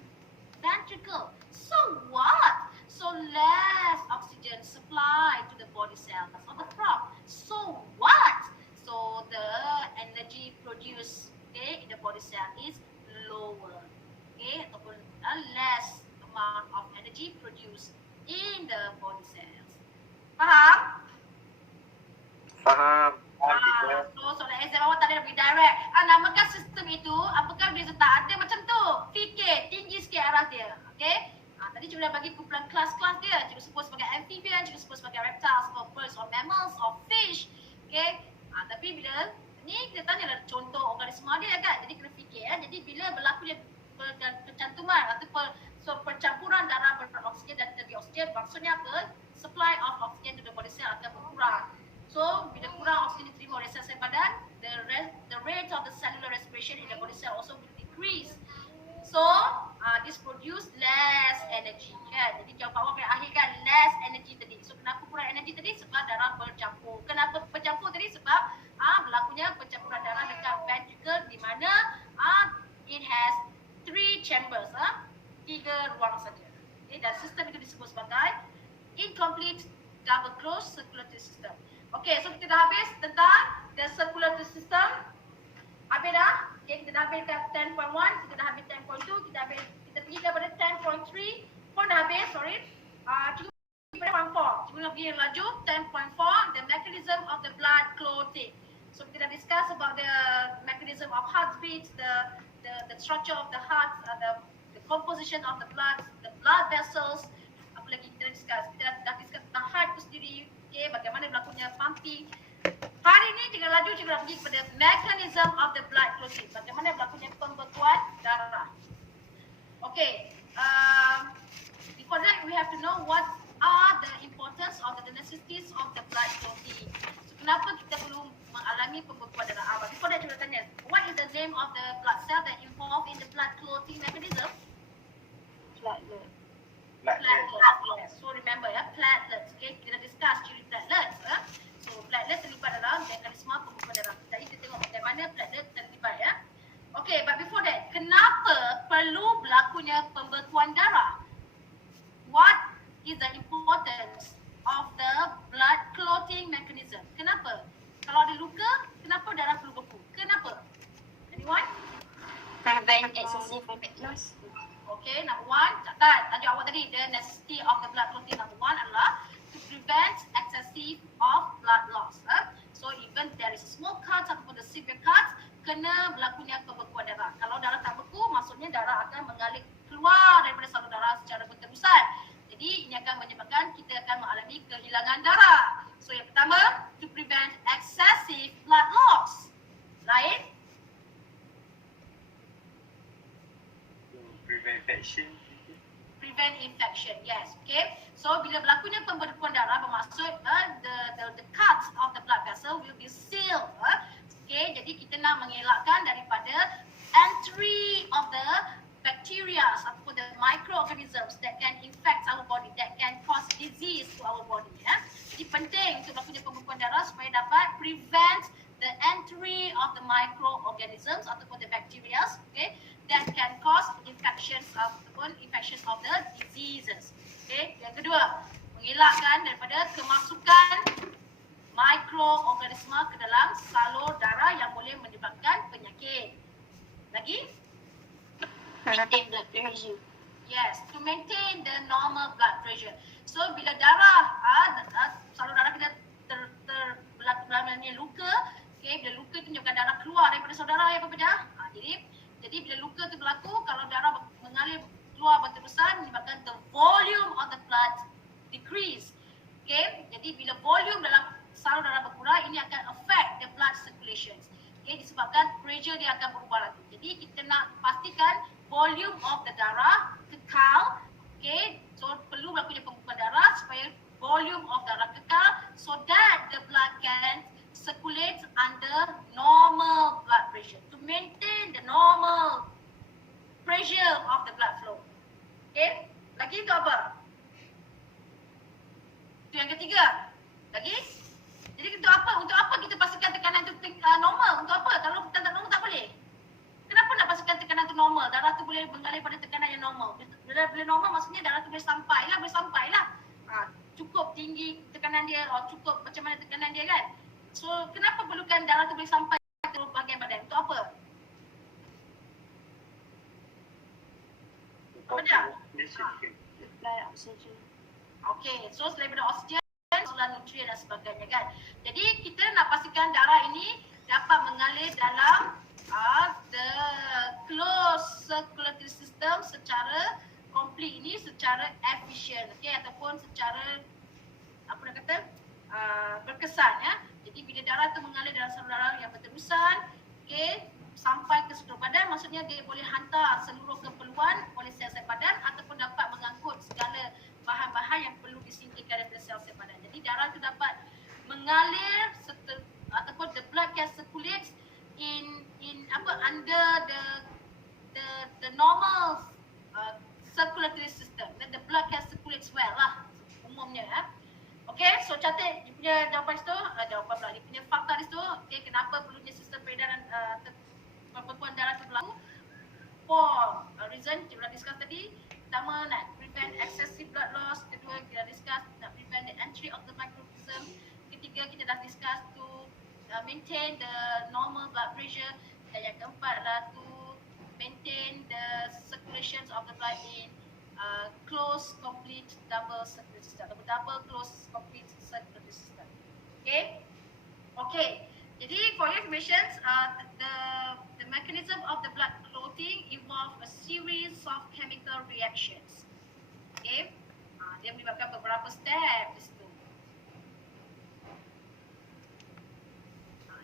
ventricle. So what? So less oxygen supply to the body cells of the frog. So what? So the energy produced, okay, in the body cell is lower. Okay, ataupun less amount of energy produced in the body cells. Faham? Faham. So soalan exam awak tak ada lebih direct. Namakan sistem itu, apakah dia tak ada macam tu? Fikir tinggi sikit arah dia. Okay? Tadi cikgu dah bagi kumpulan kelas-kelas dia. Cikgu sebut sebagai amphibian, cikgu sebut sebagai reptiles, or birds, or mammals, or fish. Okay? Tapi bila ni kita tanyalah contoh organisma dia kan. Jadi kena fikir. Jadi bila berlaku dia percantuman atau percampuran darah beroksigen dan antioksigen, maksudnya apa? Supply of oxygen to the body cell akan berkurang. So, bila kurang oksigen diterima oleh sel-sel badan, the rate of the cellular respiration in the body cell also will decrease. So, this produce less energy kan. Jadi jawapan awak kena akhirkan less energy tadi. So, kenapa kurang energy tadi? Sebab darah bercampur. Kenapa bercampur tadi? ruang saja. Okay, dan sistem itu disebut sebagai incomplete double closed circulatory system. Okay, so kita dah habis tentang the circulatory system. Habis dah. Okay, kita dah habis kat 10.1, kita dah habis 10.2, kita pergi kepada 10.3 pun dah habis, sorry. Cikgu pada 10.4, cikgu nak pergi yang laju. 10.4, the mechanism of the blood clotting. So kita dah discuss about the mechanism of heartbeat, the structure of the heart, the composition of the blood vessels. Apa lagi kita discuss? Kita dah discuss tentang heart itu sendiri, okay, bagaimana berlakunya pumping. Hari ini cikgu laju, cikgu nak pergi kepada mechanism of the blood clotting. Bagaimana berlakunya pembekuan darah. Okay, before that we have to know what are the importance of the necessities of the blood clotting. So, kenapa kita perlu mengalami pembekuan darah? Before that cikgu tanya, what is the name of the blood cell that involved in the blood clotting mechanism? Platelet. Platelets. So remember ya, platelets. Okay, kita discuss ciri platelets. So platelet terlibat dalam mekanisme pembekuan darah. Jadi kita tengok bagaimana platelet terlibat ya. Okay, but before that, kenapa perlu berlakunya pembekuan darah? What is the importance of the blood clotting mechanism? Kenapa? Kalau ada luka, kenapa darah perlu beku? Kenapa? Anyone? Prevent excessive blood loss. Okay, number one, catat tajuk awak tadi, the necessity of the blood clotting number one adalah to prevent excessive of blood loss. So even there is a small cut ataupun the severe cut, kena berlakunya pembekuan darah. Kalau darah tak beku, maksudnya darah akan mengalir keluar daripada salur darah secara berterusan. Jadi ini akan menyebabkan kita akan mengalami kehilangan darah. So yang pertama, to prevent excessive blood loss. Lain? Prevent infection. Prevent infection, yes. Okay. So bila berlakunya pembekuan darah bermaksud the cuts of the blood vessel will be sealed. Okay. Jadi kita nak mengelakkan daripada entry of the bacteria ataupun the microorganisms that can infect our body, that can cause disease to our body. Jadi penting untuk berlakunya pembekuan darah supaya dapat prevent the entry of the microorganisms ataupun the bacteria, okay, that can cause infections of the diseases. Okay, yang kedua, mengelakkan daripada kemasukan mikroorganisme ke dalam salur darah yang boleh menyebabkan penyakit. Lagi? Maintain blood pressure. Yes, to maintain the normal blood pressure. So bila darah, salur darah kita berlakunya luka, okay, bila luka itu menyebabkan darah keluar daripada saudara ya Bapak Jah. Jadi bila luka itu berlaku, kalau darah mengalir keluar berterusan, menyebabkan the volume of the blood decrease. Okay, jadi bila volume dalam salur darah berkurang, ini akan affect the blood circulation. Okay, disebabkan pressure dia akan berubah lagi. Jadi kita nak pastikan volume of the darah kekal. Okay, so perlu berlakunya pembekuan darah supaya volume of darah kekal so that the blood can circulate under normal blood pressure to maintain the normal pressure of the blood flow. Okay, lagi itu apa? Itu yang ketiga. Lagi? Jadi untuk apa? Untuk apa kita pastikan tekanan itu normal? Untuk apa? Kalau kita tak normal tak boleh. Kenapa nak pastikan tekanan itu normal? Darah tu boleh mengalir pada tekanan yang normal. Bila normal maksudnya darah tu boleh sampai lah. Cukup tinggi tekanan dia, cukup macam mana tekanan dia kan. So kenapa perlukan darah tu boleh sampai ke bahagian badan? Untuk apa? Apa dia? Supply oxygen. Okay, so selain daripada oksigen, solar nutrien dan sebagainya kan. Jadi kita nak pastikan darah ini dapat mengalir dalam the closed circulatory system secara complete ini, secara efisien, okay, ataupun secara apa nak kata berkesan ya. Jadi bila darah tu mengalir dalam salur darah yang berterusan, okay, sampai ke seluruh badan, maksudnya dia boleh hantar seluruh keperluan oleh sel-sel badan ataupun dapat mengangkut segala bahan-bahan yang perlu disingkirkan daripada sel-sel badan. Jadi darah itu dapat mengalir ataupun the blood can circulate in under the normal circulatory system. Then the blood can circulate well lah umumnya ya. Okay, so catat dia punya jawapan situ, jawapan pula dia punya fakta di situ. Okay, kenapa perlunya sistem peredaran pembekuan darah itu berlaku? For reason kita dah discuss tadi, pertama nak prevent excessive blood loss, kedua kita discuss nak prevent the entry of the microorganism, ketiga kita dah discuss to maintain the normal blood pressure, dan yang keempat adalah to maintain the circulations of the blood in close complete double circulatory system, double close complete circulatory system. Okay, jadi for your information, the mechanism of the blood clotting involve a series of chemical reactions. Dia melibatkan beberapa step di situ.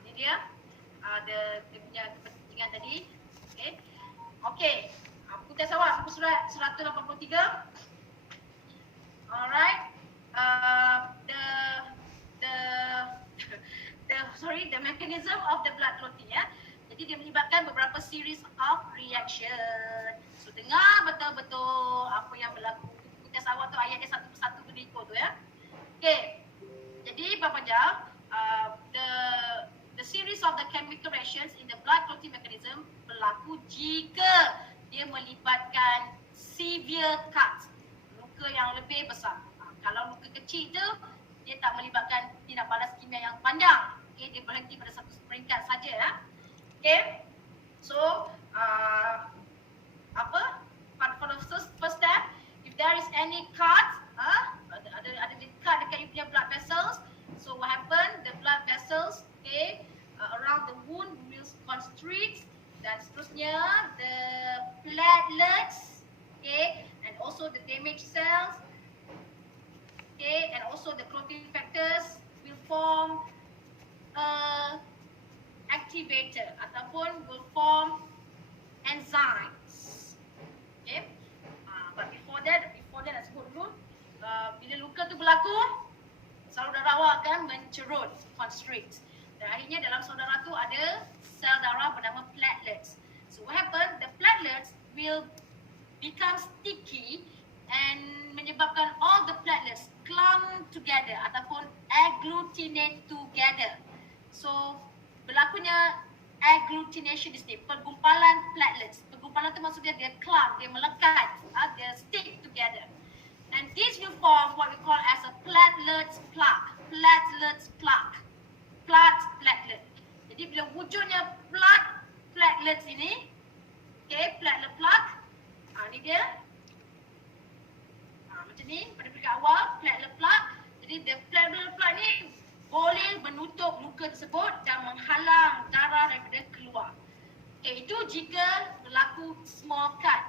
Ini dia dia punya kepentingan tadi. Okay. Buku teks awak, buku surat 183. Alright. The mechanism of the blood clotting, ya. Jadi dia melibatkan beberapa series of reaction. So dengar betul-betul apa yang berlaku. Buku teks awak tu ayat dia satu persatu berikut tu, ya. Okay. Jadi Bapa Jal, the series of the chemical reactions in the blood clotting mechanism berlaku jika dia melibatkan severe cuts, luka yang lebih besar. Kalau luka kecil tu, dia tak melibatkan tindak balas kimia yang panjang. Dia berhenti pada satu peringkat saja. So, for the first step, if there is any cut, ada cut dekat you punya blood vessels, so what happen? The blood vessels, around the wound will constrict, dan seterusnya the platelets, and also the damaged cells, and also the clotting factors will form activator ataupun will form enzymes. But before that nak sebut dulu, bila luka tu berlaku, saudara awak akan mencerut, constrict. Dan akhirnya dalam saudara tu ada sel darah bernama platelets. So what happen? The platelets will become sticky and menyebabkan all the platelets clump together ataupun agglutinate together. So berlakunya agglutination di sini, pergumpalan platelets. Pergumpalan tu maksudnya dia clump, dia melekat, dia stick together. And this will form what we call as a platelets plaque. Platelets plaque. Platelet. Jadi bila wujudnya platelets ini, platelet plaque, ni dia. Macam ni pada peringkat awal, platelet plaque. Jadi the platelet plaque ni boleh menutup luka tersebut dan menghalang darah daripada keluar. Itu jika berlaku small cut,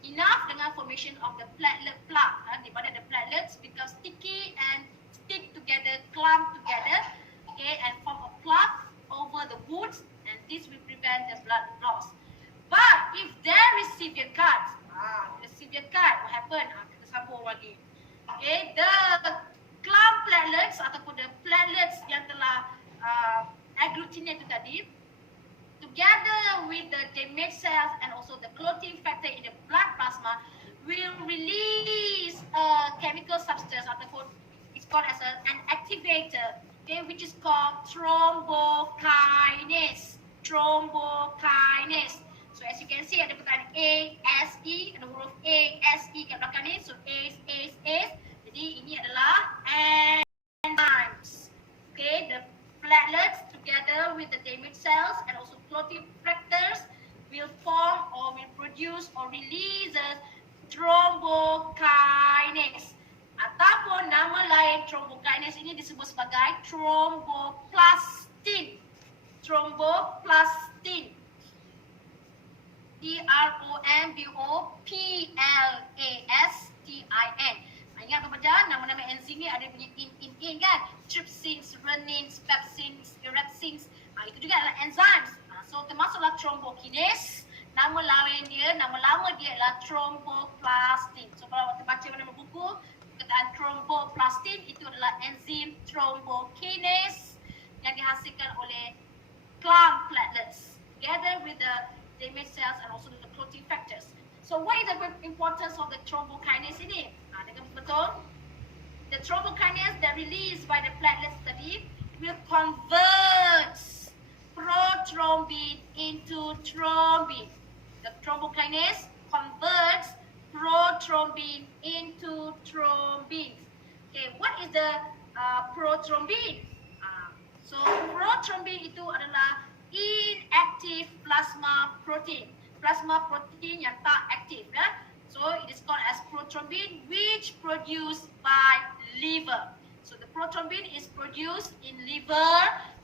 enough dengan formation of the platelet plaque, di mana the platelets become sticky and stick together, clump together, and form a plaque over the wounds, and this will prevent the blood loss. But if there is severe cut, the severe cut, what happen? Kita sambung lagi. The clump platelets ataupun the platelets yang telah agglutinate itu tadi, together with the damaged cells and also the clotting factor in the blood plasma, will release a chemical substance ataupun it's called as an activator, which is called thrombokinase. Thrombokinase. So as you can see ada perkataan A, S, E, ada huruf A, S, E kat belakang ni. So A. Jadi ini adalah enzymes. The platelets together with the damaged cells and also clotting factors will form or will produce or release thrombokinase. Ataupun nama lain thrombokinase ini disebut sebagai thromboplastin. Thromboplastin. Thromboplastin. Ingat baca nama-nama enzim ni ada punya in kan? Trypsins, renins, pepsins, uracils. Itu juga adalah enzymes. So termasuklah thrombokinase. Nama lama dia adalah thromboplastin. So kalau waktu baca nama buku, perkataan thromboplastin itu adalah enzim thrombokinase yang dihasilkan oleh clump platelets together with the damaged cells and also the clotting factors. So what is the importance of the thrombokinase ini? Dengan betul, the thrombokinase that released by the platelets tadi will convert prothrombin into thrombin. The thrombokinase converts prothrombin into thrombin. Okay, what is the prothrombin? So prothrombin itu adalah inactive plasma protein. Plasma protein yang tak aktif, ya. So it is called as prothrombin, which produced by liver. So the prothrombin is produced in liver,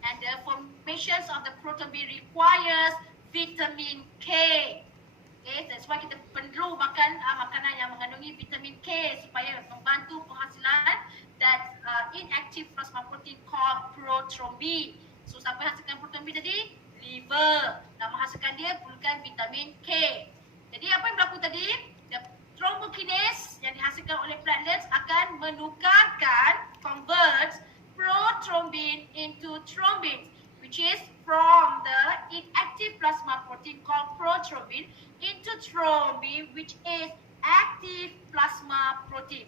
and the formations of the prothrombin requires vitamin K. Okay, that's why kita perlu makan makanan yang mengandungi vitamin K supaya membantu penghasilan that inactive plasma protein called prothrombin. So siapa yang hasilkan prothrombin tadi? Liver. Nak menghasilkan dia perlukan vitamin K. Jadi apa yang berlaku tadi? The thrombokinase yang dihasilkan oleh platelets akan convert prothrombin into thrombin, which is from the inactive plasma protein called prothrombin into thrombin, which is active plasma protein.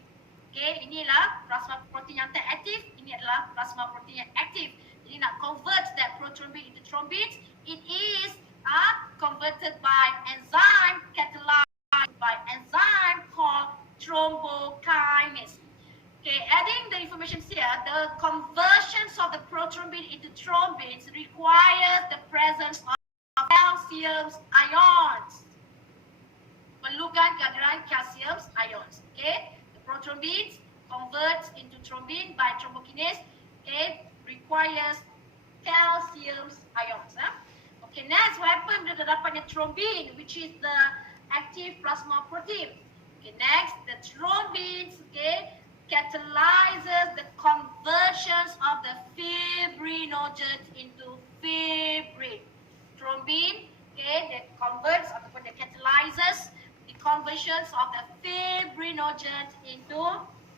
Okay, inilah plasma protein yang tak aktif, ini adalah plasma protein yang aktif. Jadi nak convert that prothrombin into thrombins, it is converted by enzyme, catalyzed by enzyme called thrombokinase. Okay, adding the information here, the conversions of the prothrombin into thrombins requires the presence of calcium ions. Perlukan kehadiran calcium ions. Okay, the prothrombins converts into thrombin by thrombokinase. Okay, requires calcium ions. Okay, next what happens bila dapatnya thrombin, which is the active plasma protein. Okay, next the thrombins, okay, catalyzes the conversions of the fibrinogen into fibrin. Thrombin, okay, that converts ataupun that catalyzes the conversions of the fibrinogen into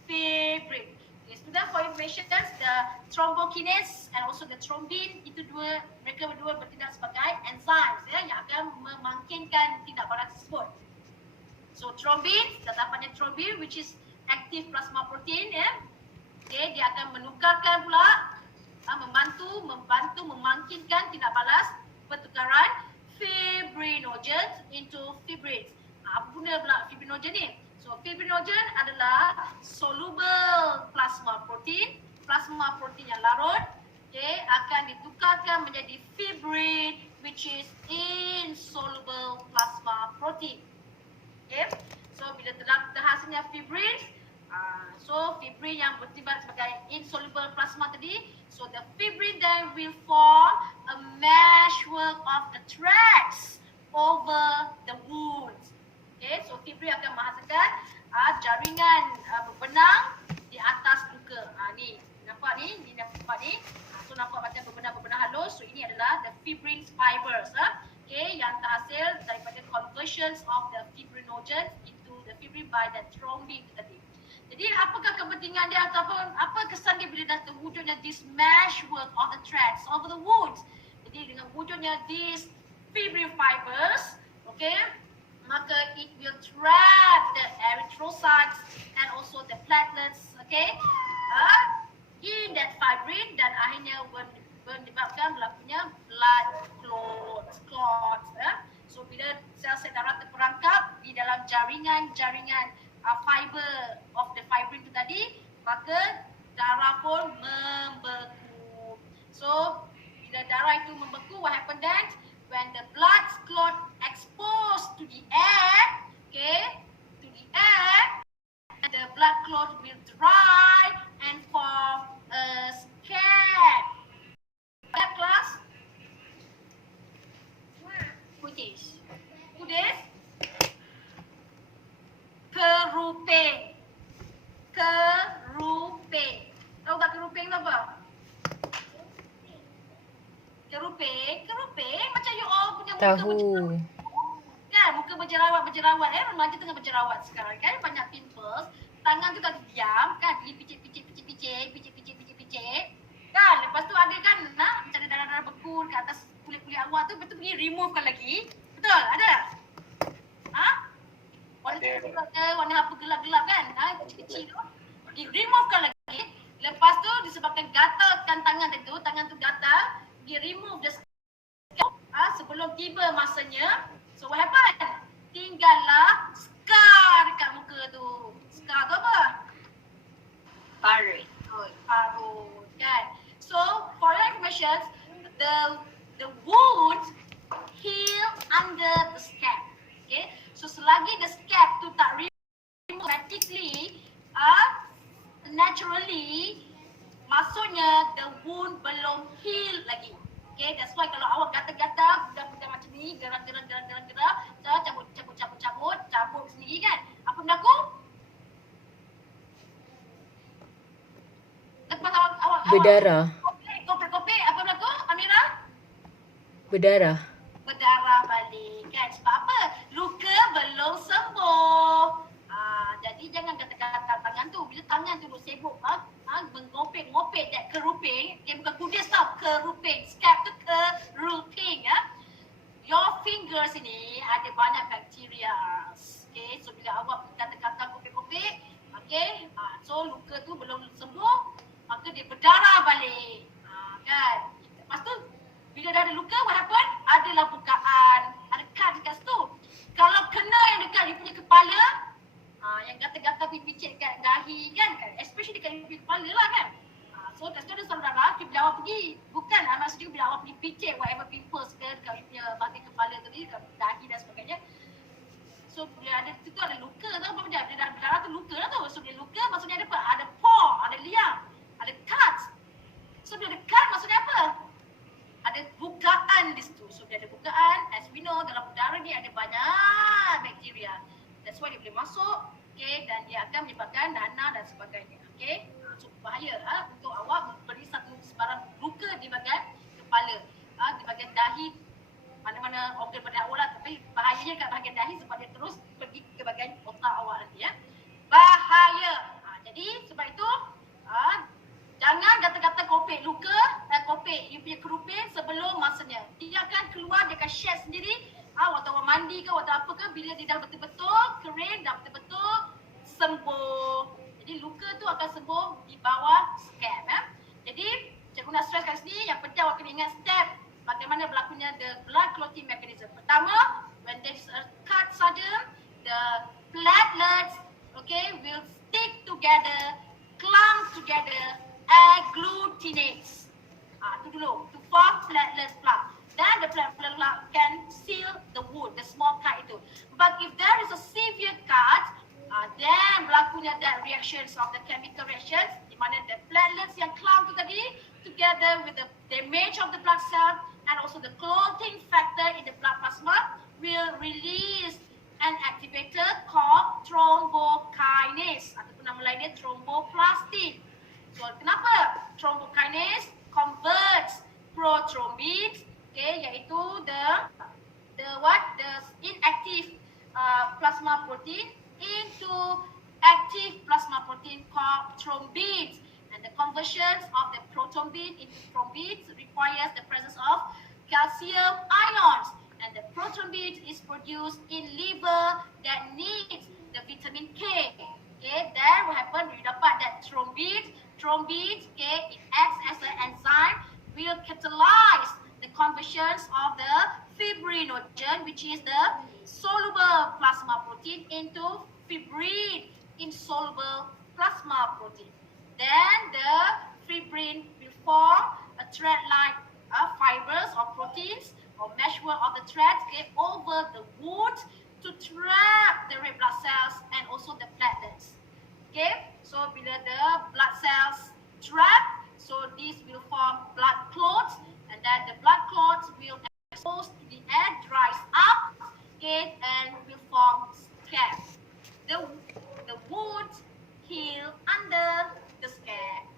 fibrin. Okay, student, for information, the thrombokinase and also the thrombin itu mereka berdua bertindak sebagai enzymes, ya, yang akan memangkinkan tindak balas tersebut. So thrombin, dapatnya thrombin, which is active plasma protein, ya. Okay, dia akan menukarkan pula, membantu memangkinkan tindak balas pertukaran fibrinogen into fibrin. Apa guna pula fibrinogen ni? So fibrinogen adalah soluble plasma protein yang larut, okay, akan ditukarkan menjadi fibrin, which is insoluble plasma protein. Okay, so bila terhasilnya fibrin, so fibrin yang bertindak sebagai insoluble plasma tadi, so the fibrin then will form a meshwork of the threads over the wounds. Okay, so fibrin akan menghasilkan jaringan berbenang di atas luka. Ni nampak ni, so nampak macam berbenang halus. So ini adalah the fibrin fibers, okay, yang terhasil daripada conversions of the fibrinogen into the fibrin by the thrombin tadi. Jadi apakah kepentingan dia ataupun apa kesan dia bila dah terwujudnya this meshwork of the threads over the wounds? Jadi dengan wujudnya these fibrin fibers, okay, maka it will trap the erythrocytes and also the platelets, okay, in that fibrin, dan akhirnya menyebabkan berlakunya blood clots. So bila sel-sel darah terperangkap di dalam jaringan fiber of the fibrin itu tadi, maka darah pun membeku. So bila darah itu membeku, what happen then? When the blood clot exposed to the air, okay, the blood clot will dry and form a scab. That class? Putih. Keruping. Tahu tak keruping tu apa? Keruping macam you all punya muka Tahu. kan, muka berjerawat, remaja tengah berjerawat sekarang kan, banyak pimples, tangan tu tak diam kan, pergi picit kan, lepas tu ada kan, macam ada darah-darah beku kat atas kulit-kulit awak tu, betul pergi remove kan lagi, betul, ada? Warna coklat ke, warna apa gelap-gelap kan, kecil-kecil tu, pergi remove kan lagi, lepas tu disebabkan gatalkan tangan tu gatal, pergi remove the sebelum tiba masanya. So what happened? Tinggallah scar luka tu? Scar tu apa? Parut. Parut kan. So for your information, the wound heal under the scab. Okay. So selagi the scab tu tak remove automatically, naturally, maksudnya the wound belum heal lagi. Okay, that's why kalau awak gatal-gatal, budak-budak macam ni, gerak, cabut sendiri kan. Apa berlaku? Lepas awak Berdarah. kopek, apa berlaku, Amira? Berdarah. Berdarah balik kan. Sebab apa? Luka belum sembuh. Jadi jangan kata-kata tangan tu. Bila tangan tu sibuk mengopek-ngopek that keruping, bukan kudis tau, keruping. Scab tu keruping ya. Your fingers ini ada banyak bakteria. Okay, so bila awak kata-kata kopek-kopek, okay, so luka tu belum sembuh, maka dia berdarah balik. Kan? Lepas tu bila dah ada luka, what happen? Adalah bukaan, ada cut dekat situ. Kalau kena yang dekat dia punya kepala, yang gatal-gatal picit kat dahi kan, especially dekat kepala lah kan. So kat situ ada saudara, bila awak pergi, bukan maksudnya bila awak pergi picit whatever pimples ke dekat punya bahagian kepala tadi, dekat dahi dan sebagainya. So bila ada situ ada luka tau apa dia? Bila dah berdarah tu luka lah tu. So bila luka maksudnya ada apa? Ada pore, ada liam, ada cut. So bila ada cut maksudnya apa? Ada bukaan di situ. So bila ada bukaan, as we know dalam udara ni ada banyak bakteria. That's why dia boleh masuk, okay, dan dia akan menyebabkan nanah dan sebagainya. Okay, so bahaya untuk awak beri satu sebarang luka di bahagian kepala, di bahagian dahi, mana-mana organ pada awak lah. Tapi bahayanya kat bahagian dahi sebab dia terus pergi ke bahagian otak awak nanti ya. Bahaya. Jadi sebab itu jangan kata-kata kopek luka, kopek you punya keruping sebelum masanya. Dia akan keluar, dia akan shed sendiri. Waktu awak mandi ke, waktu apa ke, bila dia dah betul-betul kering, dah betul-betul sembuh. Jadi luka tu akan sembuh di bawah scab. Jadi cikgu nak stress kat sini, yang penting awak kena ingat step bagaimana berlakunya the blood clotting mechanism. Pertama, when there is a cut sudden, the platelets, okay, will stick together, clump together, agglutinates. Itu dulu, to form platelet plug. Then the platelet plug can seal the wound, the small cut itu. But if there is a severe cut, then berlakunya that reactions of the chemical reactions, di mana the platelets yang clump tu tadi, together with the damage of the blood cell and also the clotting factor in the blood plasma, will release an activator called thrombokinase ataupun nama lainnya thromboplastin. So kenapa? Thrombokinase converts prothrombins, okay, iaitu the inactive plasma protein into active plasma protein called thrombins. And the conversions of the prothrombin into thrombins requires the presence of calcium ions. And the prothrombin is produced in liver that needs the vitamin K. Okay, then what happen? We dapat that thrombins, okay, it acts as an enzyme, will catalyze the conversions of the fibrinogen, which is the soluble plasma protein, into fibrin, insoluble plasma protein. Then the fibrin will form a thread-like fibers or proteins or meshwork of the threads, okay, over the wound to trap the red blood cells and also the platelets. Okay, so bila the blood cells trap, so these will form blood clots, and then the blood clots will expose to the air, dries up, okay, and will form scab. The wounds heal under the scab.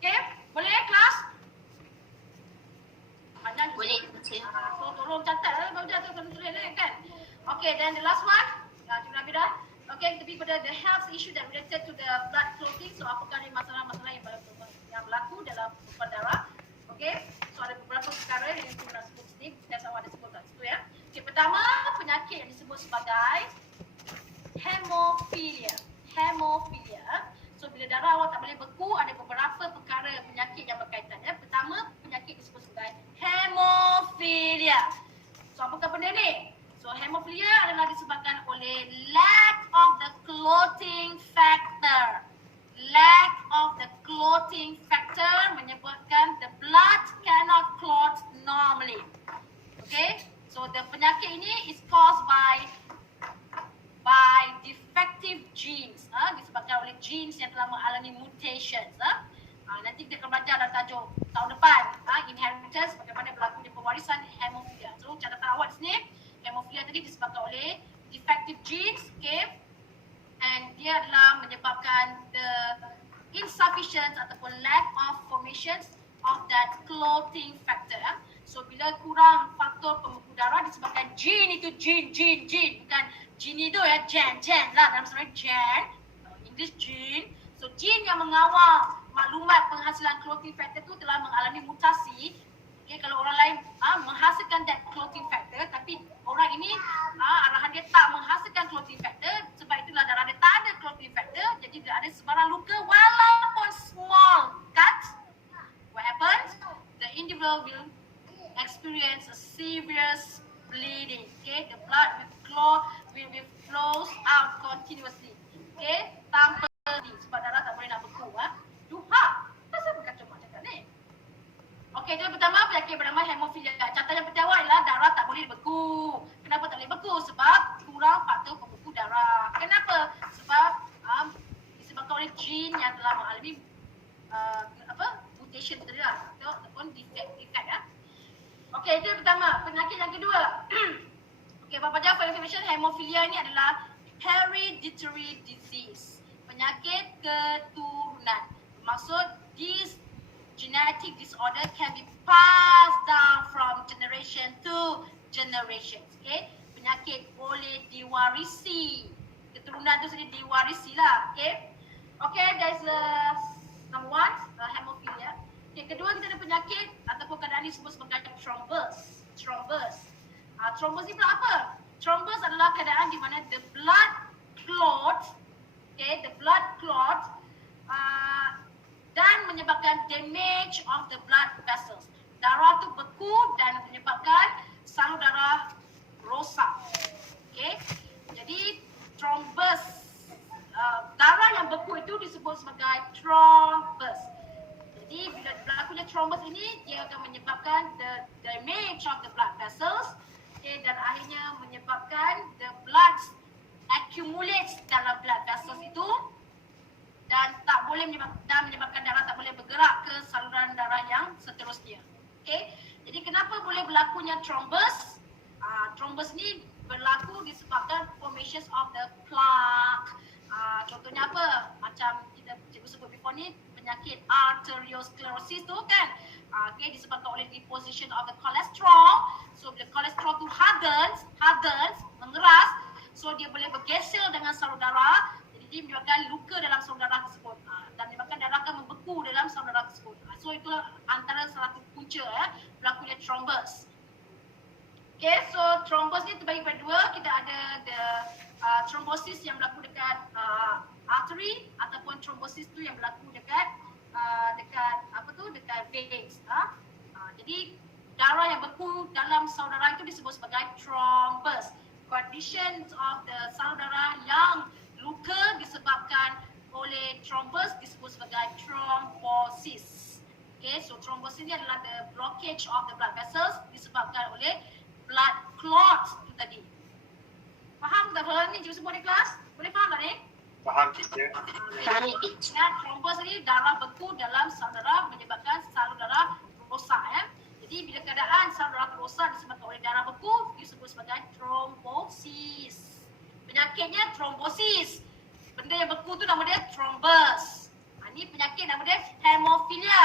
Okay, boleh kelas? Panjang. Boleh, teacher. So tolong catat baru dah tu tulis kan. Okay, then the last one, Cikgu Nabila. Okay, lebih pada the health issue that related to the blood clotting. So apakah ada masalah-masalah yang berlaku dalam pembuatan darah? Okay, so ada beberapa perkara yang saya nak sebut sini. Saya ada sebut kat situ ya. Okay, pertama penyakit yang disebut sebagai hemophilia. So bila darah awak tak boleh beku, ada beberapa perkara penyakit yang berkaitan ya. Pertama, penyakit disebut sebagai hemophilia. So apakah benda ni? So hemophilia adalah disebabkan oleh lack of the clotting factor. Lack of the clotting factor menyebabkan the blood cannot clot normally. Okay, so the penyakit ini is caused by defective genes, disebabkan oleh genes yang telah mengalami mutations. Nanti kita akan belajar dalam tajuk tahun depan, inheritance, bagaimana berlaku di pewarisan hemofilia. So catatan awak di sini, hemofilia tadi disebabkan oleh defective genes, okay, and dia adalah menyebabkan the insufficient ataupun lack of formations of that clotting factor. So bila kurang faktor pembeku darah disebabkan gene itu gene, bukan gene itu ya, gen lah, dalam sebenarnya gen, English gene. So gene yang mengawal maklumat penghasilan clotting factor itu telah mengalami mutasi. Okay, kalau orang lain menghasilkan that clotting factor, tapi orang ini arahan dia tak menghasilkan clotting factor, sebab itulah darah dia tak ada clotting factor, jadi dia ada sebarang luka walaupun small cut. What happens? The individual will experience a severe bleeding. Okay, the blood will flows out continuously. Okay, tanpa sebab darah tak boleh nak beku. Duha, kenapa berkacau macam ni? Okey, itu pertama penyakit bernama hemofilia. Catatan yang pertama adalah darah tak boleh beku. Kenapa tak boleh beku? Sebab kurang faktor pembeku darah. Kenapa? Sebab disebabkan oleh gene yang telah mengalami mutation tadi lah, ataupun defect ya. Okey, itu yang pertama. Penyakit yang kedua. Okey, Bapak jawab for information, hemofilia ini adalah hereditary disease. Penyakit keturunan. Maksud this genetic disorder can be passed down from generation to generation. Okay, penyakit boleh diwarisi. Keturunan tu sendiri diwarisi lah. Okay, there's number one, hemophilia. Okay, kedua kita ada penyakit ataupun keadaan ini disebut sebagai thrombus. Thrombus ni pula apa? Thrombus adalah keadaan di mana the blood clot, dan menyebabkan damage of the blood vessels. Darah tu beku dan menyebabkan salur darah rosak. Okay, jadi thrombus, darah yang beku itu disebut sebagai thrombus. Jadi bila berlakunya thrombus ini, dia akan menyebabkan the damage of the blood vessels, okay, dan akhirnya menyebabkan the blood accumulates dalam blood vessels itu dan menyebabkan darah tak boleh bergerak ke saluran darah yang seterusnya. Okay, jadi kenapa boleh berlakunya thrombus? Thrombus ni berlaku disebabkan formations of the plaque. Contohnya apa? Macam kita cikgu sebut before ni, penyakit arteriosclerosis tu kan, okay, disebabkan oleh deposition of the cholesterol. So bila kolesterol tu hardens, mengeras, so dia boleh bergeser dengan salur darah, jadi menyebabkan luka dalam salur darah tersebut, dan menyebabkan darah akan membeku dalam salur darah tersebut. So itu antara salah satu punca berlakunya thrombus. Okay, so thrombus ni terbagi pada dua. Kita ada the thrombosis yang berlaku dekat artery, ataupun thrombosis tu yang berlaku dekat dekat veins. Jadi darah yang beku dalam salur darah itu disebut sebagai thrombus. Conditions of the salur darah yang luka disebabkan oleh thrombus disebut sebagai thrombosis. Okay, so thrombosis ini adalah the blockage of the blood vessels disebabkan oleh blood clots itu tadi. Faham tak hal ni cikgu sebut di kelas? Boleh faham tak ni? Faham, teacher. Thrombus ni darah beku dalam salur darah menyebabkan salur darah rosak Jadi bila keadaan salur darah rosak disebabkan oleh darah beku disebut sebagai thrombosis. Penyakitnya thrombosis. Benda yang beku tu nama dia thrombus. Ini penyakit nama dia hemophilia.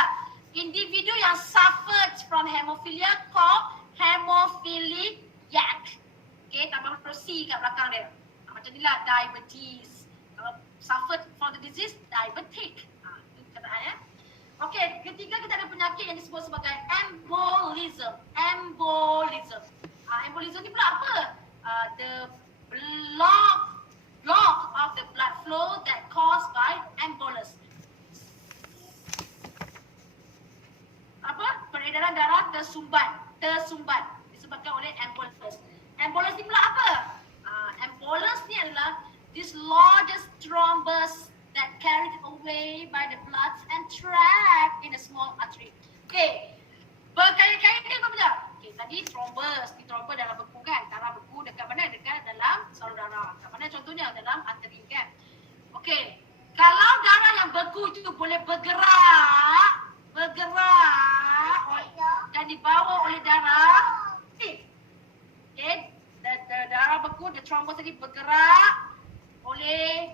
Individu yang suffered from hemophilia called hemophiliac. Okay, tambah huruf C kat belakang dia. Macam inilah diabetes. Kalau suffered from the disease, diabetic. Itu kataan Okay, ketiga kita ada penyakit yang disebut sebagai embolism. Embolism ni pula apa? The block of the blood flow that caused by embolus. Peredaran darah tersumbat disebabkan oleh embolus. Embolus ni pula apa? Embolus ni adalah this largest thrombus that carried away by the blood and trapped in a small artery. Okay, berkait-kait dia apa benda? Okay, tadi thrombus, di thrombus dalam beku kan, darah beku dekat mana? Dekat dalam salur darah. Kat mana contohnya? Dalam arteri kan. Okay, kalau darah yang beku itu boleh bergerak dan dibawa oleh darah, okay, darah beku, the thrombus tadi bergerak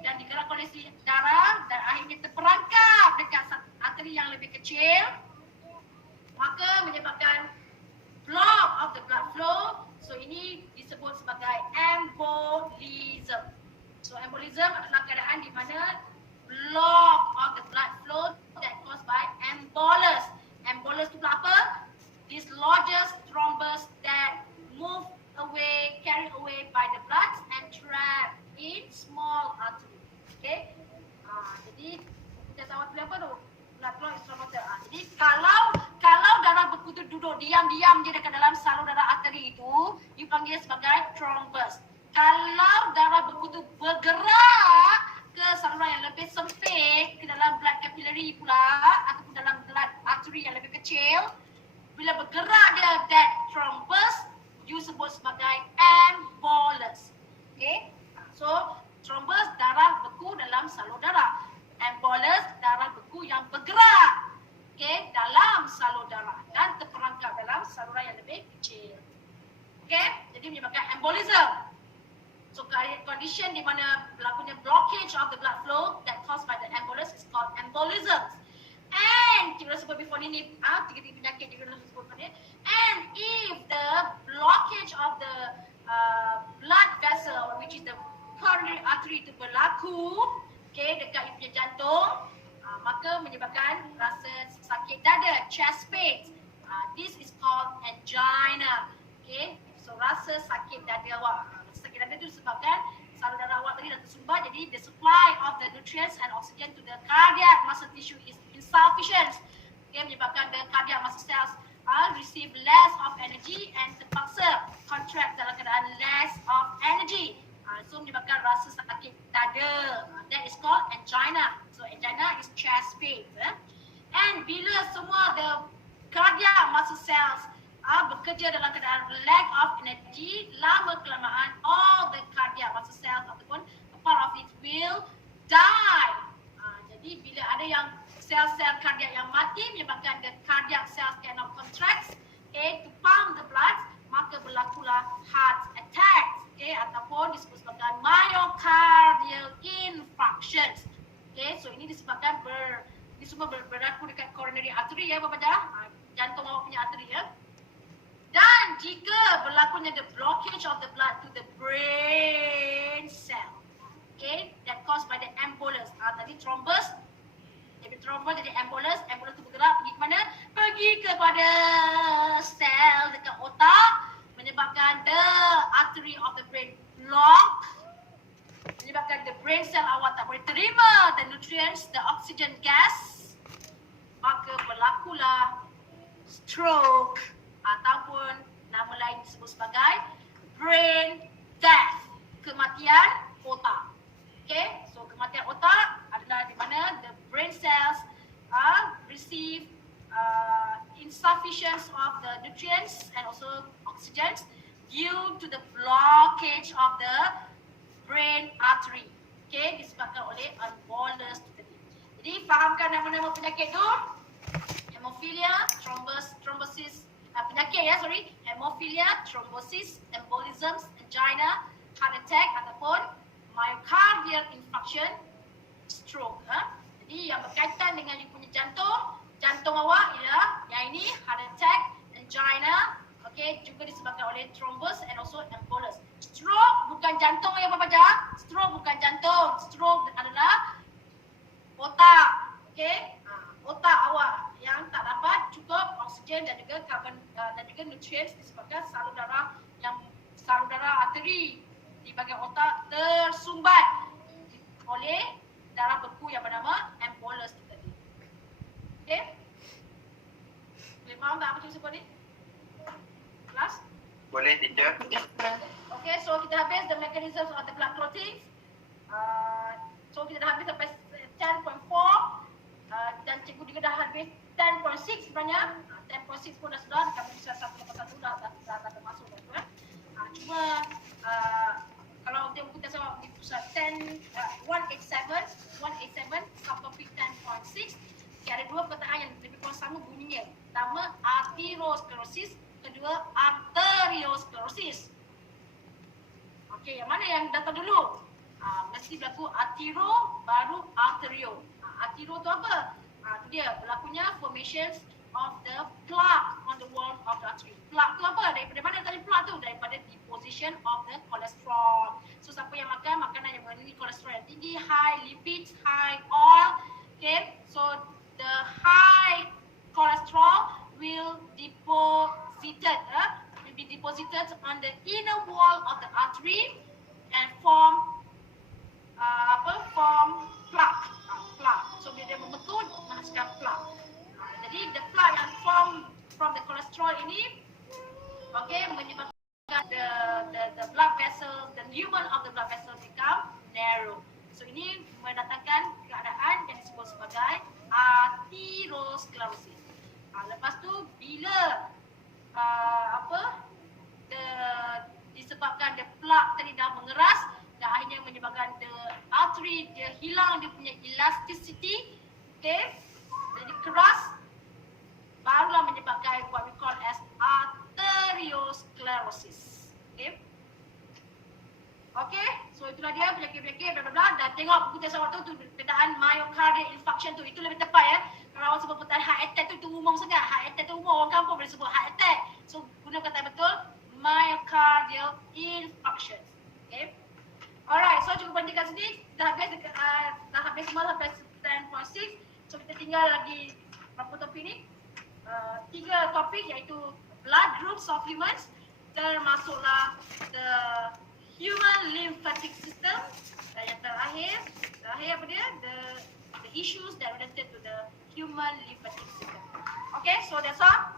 dan digerak oleh si darah dan akhirnya terperangkap dekat arteri yang lebih kecil, maka menyebabkan block of the blood flow. So ini disebut sebagai embolism. So embolism adalah keadaan di mana block of the blood flow that caused by embolus. Embolus itu apa? This largest thrombus that move away, carried away by the blood and trapped in small artery. Okay? Jadi kita tahu apa tu? Blood flow is promoted. Jadi kalau darah beku tu duduk diam-diam je dekat dalam salur darah arteri itu, dipanggil sebagai thrombus. Kalau darah beku tu bergerak ke saluran yang lebih sempit, ke dalam blood capillary pula ataupun dalam blood artery yang lebih kecil, bila bergerak dia that thrombus, you sebut sebagai embolus. Okay? So thrombus darah beku dalam salur darah. Embolus darah beku yang bergerak, okay, dalam salur darah dan terperangkap dalam saluran yang lebih kecil. Okay? Jadi menyebabkan embolism. So condition di mana berlakunya blockage of the blood flow that caused by the embolus is called embolism. And kita sebut before ni, tiga-tiga penyakit kita dah sebut ni. And if the blockage of the blood vessel, which is the coronary artery, itu berlaku, okay, dekat ibu jantung, maka menyebabkan rasa sakit dada, chest pain. This is called angina. Okay, so rasa sakit dada awak. Sakit dada itu disebabkan salur darah awak tadi dah tersumbat, jadi the supply of the nutrients and oxygen to the cardiac muscle tissue is insufficient. Okay, menyebabkan the cardiac muscle cells receive less of energy and terpaksa contract dalam keadaan less of energy. So menyebabkan rasa sakit dada. That is called angina. So angina is chest pain. And bila semua the cardiac muscle cells bekerja dalam keadaan lack of energy, lama kelamaan all the cardiac muscle cells ataupun a part of it will die. Jadi bila ada yang sel-sel kardiak yang mati menyebabkan the cardiac cells cannot contract, okay, to pump the blood, maka berlakulah heart attack, okay, ataupun disebut sebagai myocardial infarctions. Okay, so ini disebabkan ini semua berlaku dekat coronary artery ya Bapak Jah, jantung awak punya artery ya. Dan jika berlakunya the blockage of the blood to the brain cell, okay, that caused by the embolus. Tadi thrombus, jadi thrombus jadi embolus itu bergerak pergi ke mana? Pergi kepada sel dekat otak, menyebabkan the artery of the brain block, menyebabkan the brain cell awak tak boleh terima the nutrients, the oxygen gas, maka berlakulah stroke ataupun nama lain disebut sebagai brain death, kematian otak. Okay, so kematian otak adalah di mana the brain cells receive insufficiency of the nutrients and also oxygen due to the blockage of the brain artery. Okay, disebabkan oleh embolus tadi. Jadi fahamkan nama-nama penyakit tu: hemophilia, thrombosis, hemophilia, thrombosis, embolisms, angina, heart attack ataupun myocardial infarction, stroke. Jadi yang berkaitan dengan you punya jantung awak ialah yang ini heart attack, angina, okay, juga disebabkan oleh thrombus and also embolus. Stroke bukan jantung ya Bapak Jah. Stroke bukan jantung. Stroke adalah otak. Okay, otak awak yang tak dapat cukup oksigen dan juga nutrien disebabkan salur darah arteri di bahagian otak tersumbat oleh darah beku yang bernama embolus tadi. Okay? Boleh faham tak apa yang sebut ni? Kelas? Boleh, teacher. Okay, so kita habis the mechanisms of the blood clotting. So kita dah habis sampai 10.4 dan cikgu juga dah habis 10.6 sebenarnya. 10.6 pun dah sudah, kami bisa 1.1 dah termasuk dah. Cuma kalau dia kita sama di pusat 187 subtopik 10.6, ada dua perkataan yang lebih kurang sama bunyinya. Pertama arteriosklerosis, kedua arteriosklerosis. Okey, yang mana yang datang dulu? Mesti berlaku artero baru arterio. Artero tu apa? Itu dia berlakunya formations of the plaque on the wall of the artery. Plaque tu apa? Daripada mana tadi plaque tu? Daripada deposition of the cholesterol. So siapa yang makan makanan yang mengandungi kolesterol yang tinggi, high lipids, high oil, okay? So the high cholesterol will be deposited on the inner wall of the artery and form plaque. So bila dia membentuk menghasilkan plaque. Jadi the plaque yang form from the cholesterol ini, okay, menyebabkan the blood vessels, the lumen of the blood vessels become narrow. So ini mendatangkan keadaan yang disebut sebagai arteriosklerosis. Lepas tu bila disebabkan the plaque tadi dah mengeras dan akhirnya menyebabkan the artery dia hilang dia punya elasticity, okay, jadi keras, barulah menyebabkan what we call as arteriosklerosis. Okay. Okay, so itulah dia penyakit-penyakit bla bla bla. Dan tengok buku test awal tu perbezaan myocardial infarction tu, itu lebih tepat ya. Kalau orang sebut perkataan heart attack tu umum sangat. Heart attack tu umum, orang kampung boleh sebut heart attack. So guna perkataan betul, myocardial infarction. Okay. Alright, so cukup berhentikan sini. Dah habis semua sampai 10.6. So kita tinggal lagi berapa topik ni? 3 topik iaitu blood group supplements, termasuklah the human lymphatic system, dan yang terakhir apa dia? The issues that related to the human lymphatic system. Okay, so that's all.